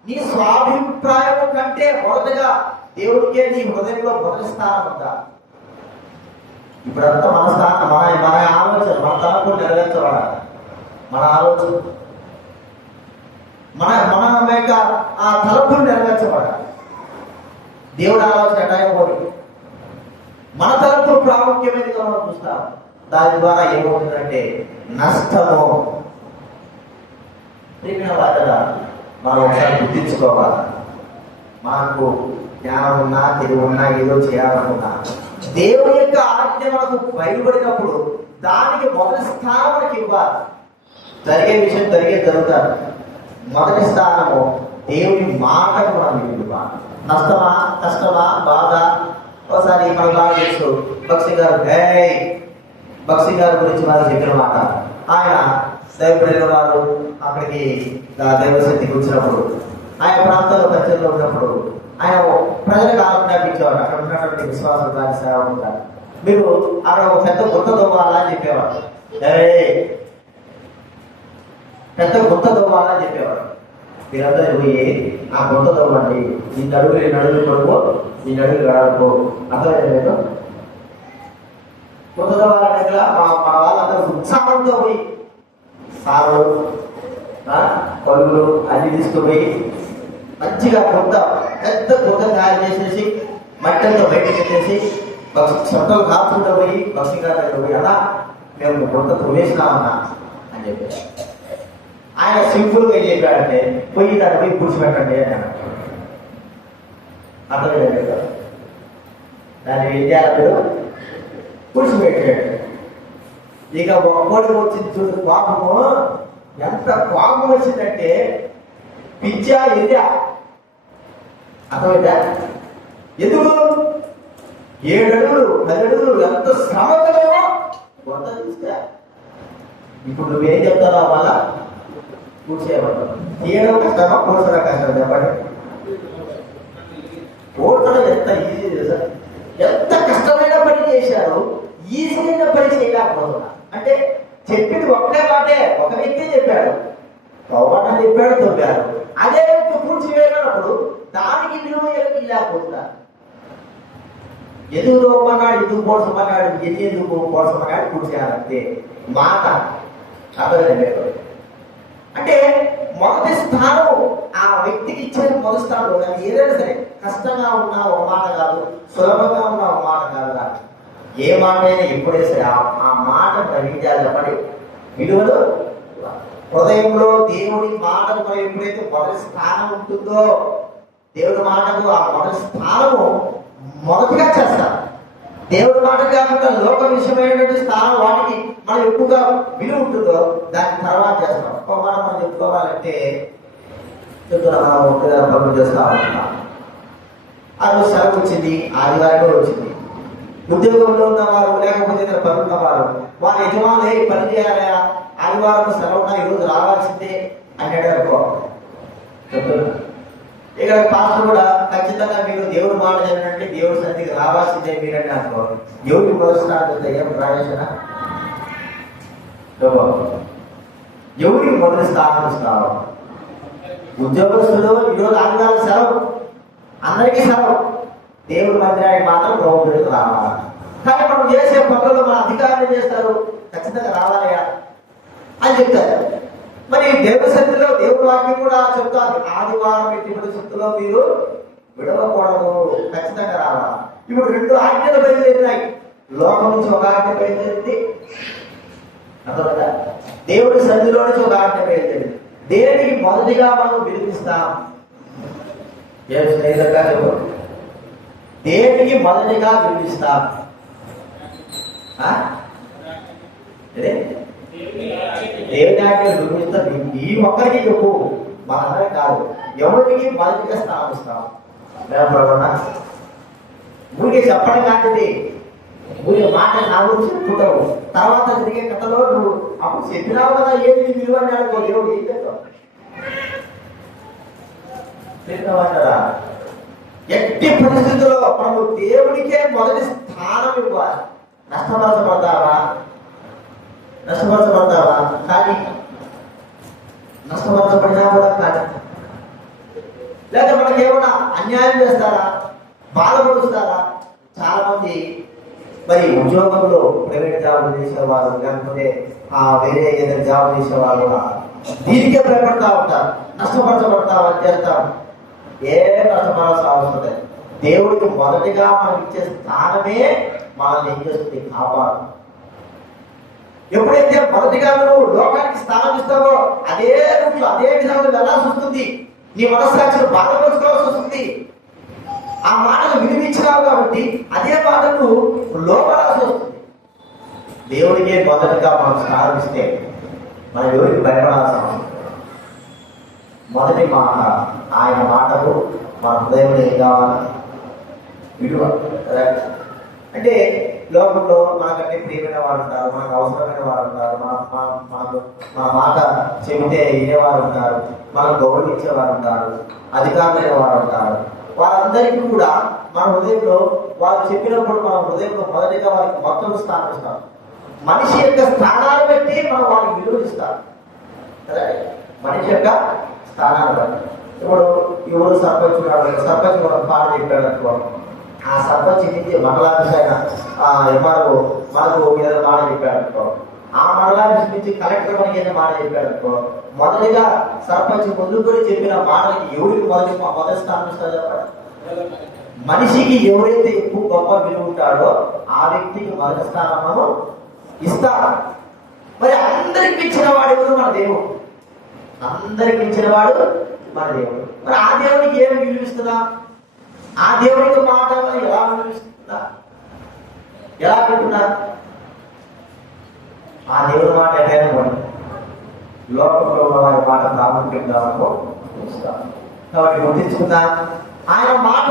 నీ స్వాభిప్రాయం కంటే మొదటగా దేవుడికే నీ హృదయంలో మొదటి స్థానం ఉందా? ఇప్పుడంతా మన స్థానం, మన ఆలోచన, మన తలపు నెరవేర్చబడాలి. మన ఆలోచన, మన యొక్క ఆ తలపులు నెరవేర్చబడాలి. దేవుడు ఆలోచన ఎటాయిపోయి మన తలపు ప్రాముఖ్యమైనదిగా మనం చూస్తాం. దాని ద్వారా ఏమవుతుందంటే నష్టము. ప్రియమైన వార్తగా మనం ఒకసారి గుర్తించుకోవాలి. మనకు జ్ఞానం ఉన్నా, తెలివి ఉన్నా, ఏదో చేయాలనుకున్నా, దేవుని యొక్క ఆజ్ఞ మనకు బయలుపడినప్పుడు దానికి మొదటి స్థానం మనకి ఇవ్వాలి. జరిగే విషయం జరుగుతారు. మొదటి స్థానము దేవుని మాటకు మనం ఇవ్వాలి. నష్టమా, కష్టమా, బాధ. ఒకసారి మనం బాగా తెలుసు బక్సీ గారి గురించి మనం చెప్పిన మాట. ఆయన దైవప్రేరణ వారు అక్కడికి దైవశక్తికి వచ్చినప్పుడు, ఆయన ప్రాంతంలో పరిచయంలో ఉన్నప్పుడు ఆయన ప్రజలకు ఆజ్ఞాపించేవారు. అక్కడ ఉన్నటువంటి విశ్వాసం కానీ సేవలు కానీ, మీరు అక్కడ ఒక పెద్ద గుంత తవ్వాలని చెప్పేవారు. పెద్ద గుంత తవ్వాలని చెప్పేవారు. మీరందరూ పోయి ఆ గుంత తవ్వండి, ఈ నడుగులు కొడుకో, ఈ నడుగులు గడపో. అర్థమైంది? గుంత తవ్వాల దగ్గర మా వాళ్ళందరూ ఉత్సాహంతో పోయి సారు పరుగులు అన్ని తీసుకుపోయి మంచిగా పెద్ద గుంత తయారు చేసేసి మట్టంతో బయటకు ఎత్తేసి చట్టలు కాకుండా పోయి బక్సీ గారి దగ్గర పోయి, అలా మేము గుంత తవ్వేసినామన్నా అని చెప్పారు. ఆయన సింపుల్గా ఏం చెప్పాడంటే, పోయి దాన్ని పోయి పూడ్చిపెట్టండి అని అన్నాడు. అర్థమైంది కదా? దాన్ని ఏం చేయాలి? మీరు పూడ్చిపెట్టాడు. ఇక ఒక్కోడికి వచ్చింది చూడు కోపము. ఎంత కోపం వచ్చిందంటే పిచ్చా ఎరియా. అర్థమైందా? ఎందుకు 7 అడుగులు 10 అడుగులు ఎంత శ్రమకరమో కొంత చూస్తే. ఇప్పుడు నువ్వేం చెప్తావు? మళ్ళా కూర్చేయమంటావు. తీయడం కష్టమా, కూర్చోడం కష్టం? చెప్పండి. కూర్చోడం ఎంత ఈజీ తెలుసా? ఎంత కష్టమైన పని చేశారు, ఈజీగా పని చేయలేకపోతున్నా. అంటే చెప్పింది ఒకటే మాటే, ఒక వ్యక్తి చెప్పాడు, తవ్వడం చెప్పాడు, తవ్వారు. అదే వ్యక్తి పూర్తి వేయనప్పుడు దానికి విలువ లేకపోతున్నారు. ఎందుకు తవ్వమన్నాడు, ఎందుకు పోడ్చమన్నాడు, ఎందుకు పోడ్చమన్నాడు, పూర్తి చేయాలంటే మాట. అర్థమైంది? అంటే మొదటి స్థానం ఆ వ్యక్తికి ఇచ్చే మొదటి స్థానం. అది ఏదైనా సరే, కష్టంగా ఉన్న ఒక మాట కాదు, సులభంగా ఉన్న ఒక మాట కాదు. ఏ మాట అయినా ఎప్పుడే సరే ఆ మాట గ్రహించాలి. చెప్పండి, విలువలు హృదయంలో దేవుడి మాటకు మనం ఎప్పుడైతే మొదటి స్థానం ఉంటుందో, దేవుడి మాటకు ఆ మొదటి స్థానము మొదటిగా చేస్తాం. దేవుడి మాట కాకుండా లోక విషయమైనటువంటి స్థానం వాటికి మనం ఎక్కువగా విలువ ఉంటుందో దాని తర్వాత చేస్తాం. ఒక మాట మనం చెప్పుకోవాలంటే పనులు చేస్తా ఉంటాం. ఆ రోజు సెలవు వచ్చింది, ఆదివారం కూడా వచ్చింది. ఉద్యోగంలో ఉన్నవారు, లేకపోతే ఇతర పనులు ఉన్నవారు, వారి యజమానులు పని చేయాలా, ఆదివారం సెలవు ఉన్నా ఈరోజు రావాల్సిందే అన్నాడు అనుకో. ఇక్కడ పాస్టర్ కూడా ఖచ్చితంగా మీరు దేవుడు మాట జరిగినట్టే దేవుడి సన్నిధికి రావాల్సిందే మీరంటే అనుకో. ఎవరికి మొదటి ఏం ప్రవేశన? ఎవరికి మొదటి స్థానం ఇస్తావు? ఉద్యోగస్తులు ఈరోజు ఆదివారం సెలవు, అందరికీ సెలవు. దేవుడి మందిరానికి మాత్రం ప్రభుత్వం రావాలి. కానీ మనం చేసే పనులు మన అధికారులు చేస్తారు, ఖచ్చితంగా రావాలయా అని చెప్తారు. మరి దేవుడి సన్నిధిలో దేవుడి వాక్యం కూడా చెప్తారు, ఆదివారం ఎటువంటి శక్తిలో మీరు విడవకూడదు, ఖచ్చితంగా రావాలి. ఇప్పుడు 2 ఆజ్ఞలు బయలుదేరినాయి. లోకం నుంచి ఒక ఆజ్ఞ బయలుదేరింది, అర్థమైందా? దేవుడి సన్నిధిలో నుంచి ఒక ఆజ్ఞ బయలుదేరింది. దేనికి మొదటిగా మనం వినిపిస్తాం? దేనికి మొదటిగా వినిపిస్తాం? దేవుని ఆజ్ఞలు వినిపిస్తాం. ఈ ఒక్కరికి చెప్పు, మనందరం కాదు. ఎవరికి మొదటిగా స్థానం ఇస్తాం? ఊరికి చెప్పడం కాంటిది, ఊరి మాట నా గురించి చెప్పుకుంటావు. తర్వాత తిరిగే కథలో నువ్వు అప్పుడు చెప్పినావు కదా, ఏది విలువ అని అనుకో. దేవుడు ఏం చేస్తావు? కదా, ఎట్టి పరిస్థితుల్లో మనము దేవుడికే మొదటి స్థానం ఇవ్వాలి. నష్టపరచబడతావా? కానీ నష్టపరచబడినా కూడా కానీ, లేదా మనకి ఏమైనా అన్యాయం చేస్తారా, బాధపడుస్తారా? చాలా మంది మరి ఉద్యోగంలో ప్రైవేట్ జాబ్ చేసేవారు, లేకపోతే వేరే ఏదైనా జాబ్ చేసేవాళ్ళు దీనికే భయపడతా ఉంటారు, నష్టపరచబడతామని చేస్తాం. ఏ నష్టపడాల్సిన అవసరం లేదు. దేవుడికి మొదటిగా మనం ఇచ్చే స్థానమే మనల్ని ఏం చేస్తుంది? కాపాడు. ఎప్పుడైతే మొదటిగా నువ్వు లోకానికి స్థానం ఇస్తావో అదే రూట్లో అదే విధంగా వెళ్ళాల్సి వస్తుంది. నీ మనస్సాక్షిని బాధపరుచుకోవాల్సి వస్తుంది. ఆ మాటలు వినిపించినావు కాబట్టి అదే మాటలు లోపడాల్సి వస్తుంది. దేవుడికే మొదటిగా మనం స్థానం ఇస్తే మనం ఎవరికి భయపడాల్సిన అవసరం. మొదటి మాట ఆయన మాటకు మన హృదయంలో ఏం కావాలి? విలువ. అంటే లోకంలో మనకంటే ప్రియమైన వారు ఉంటారు, మనకు అవసరమైన వారు ఉంటారు, మన మాట చెబితే వినేవారు ఉంటారు, మనం గౌరవించేవారు ఉంటారు, అధికారులైన వారు ఉంటారు. వారందరికీ కూడా మన హృదయంలో వారు చెప్పినప్పుడు మన హృదయంలో మొదటిగా వారికి మొత్తం స్థానం ఇస్తాం. మనిషి యొక్క స్థానాన్ని బట్టి మనం వారికి విలువ ఇస్తాం కదా. మనిషి యొక్క స్థానాన్ని బట్టి ఇప్పుడు సర్పంచ్ సర్పంచ్ మనం పాట చెప్పాడు అనుకో, ఆ సర్పంచ్ నుంచి మండలాఫీస్ అయిన ఎంఆర్ఓ మనకు ఏదైనా మాట చెప్పాడు అనుకో, ఆ మండలాఫీస్ నుంచి కలెక్టర్ మనకి ఏదైనా మాట చెప్పాడు అనుకో, మొదటిగా సర్పంచ్ ముందు కూడా చెప్పిన మాటలకి ఎవరికి మొదటి స్థానం ఇస్తారు చెప్పండి? మనిషికి ఎవరైతే ఎక్కువ గొప్ప విలువ ఉంటాడో ఆ వ్యక్తికి మొదటి స్థానం ఇస్తారు. మరి అందరికి ఇచ్చిన వాడు ఎవరు? మన దేవుడు. అందరికి ఇచ్చిన వాడు మన దేవుడు. మరి ఆ దేవునికి ఏమి విలువిస్తుందా? ఆ దేవునికి మాట ఎలా విలువిస్తుందా? ఎలా పెట్టున్నారు? ఆ దేవుడి మాట ఎక్కడైనా పడి లోకంలో వారి మాట ప్రాముఖ్యంగా కాబట్టి గుర్తించుకుందా? ఆయన మాట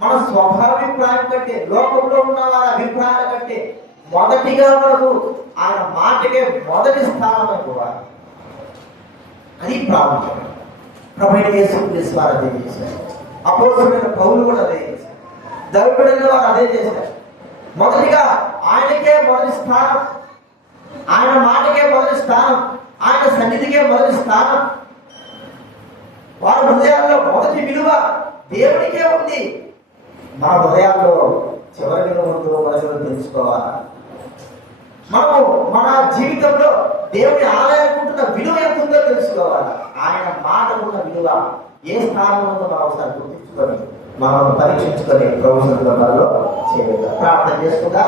మన స్వభాభిప్రాయం కంటే, లోకంలో ఉన్న వారి అభిప్రాయాల కంటే మొదటిగా మనకు ఆయన మాటకే మొదటి స్థానం ఇవ్వాలి. అది ప్రాముఖ్యం. ప్రభువైన యేసుక్రీస్తు వారు అదే చేశారు. అపోస్తలుడైన పౌలు కూడా అదే చేశారు. దైవజనులైన వారు అదే చేశారు. మొదటిగా ఆయనకే మొదటి స్థానం, ఆయన మాటకే మొదటి స్థానం, ఆయన సన్నిధికే మొదటి స్థానం. వారి హృదయాల్లో మొదటి విలువ దేవుడికే ఉంది. మన హృదయాల్లో చివరి విలువ ఉందో మనసులో తెలుసుకోవాలా? మనము మన జీవితంలో దేవుని ఆలయానికి విలువ ఎంత ఉందో తెలుసుకోవాలి. ఆయన మాట ఉన్న విలువ ఏ స్థానంలో ఉందో మనం ఒకసారి గుర్తించుకొని మనం పరీక్షించుకొని ప్రభుత్వంలో చేయాలి. ప్రార్థన చేసుకుంటా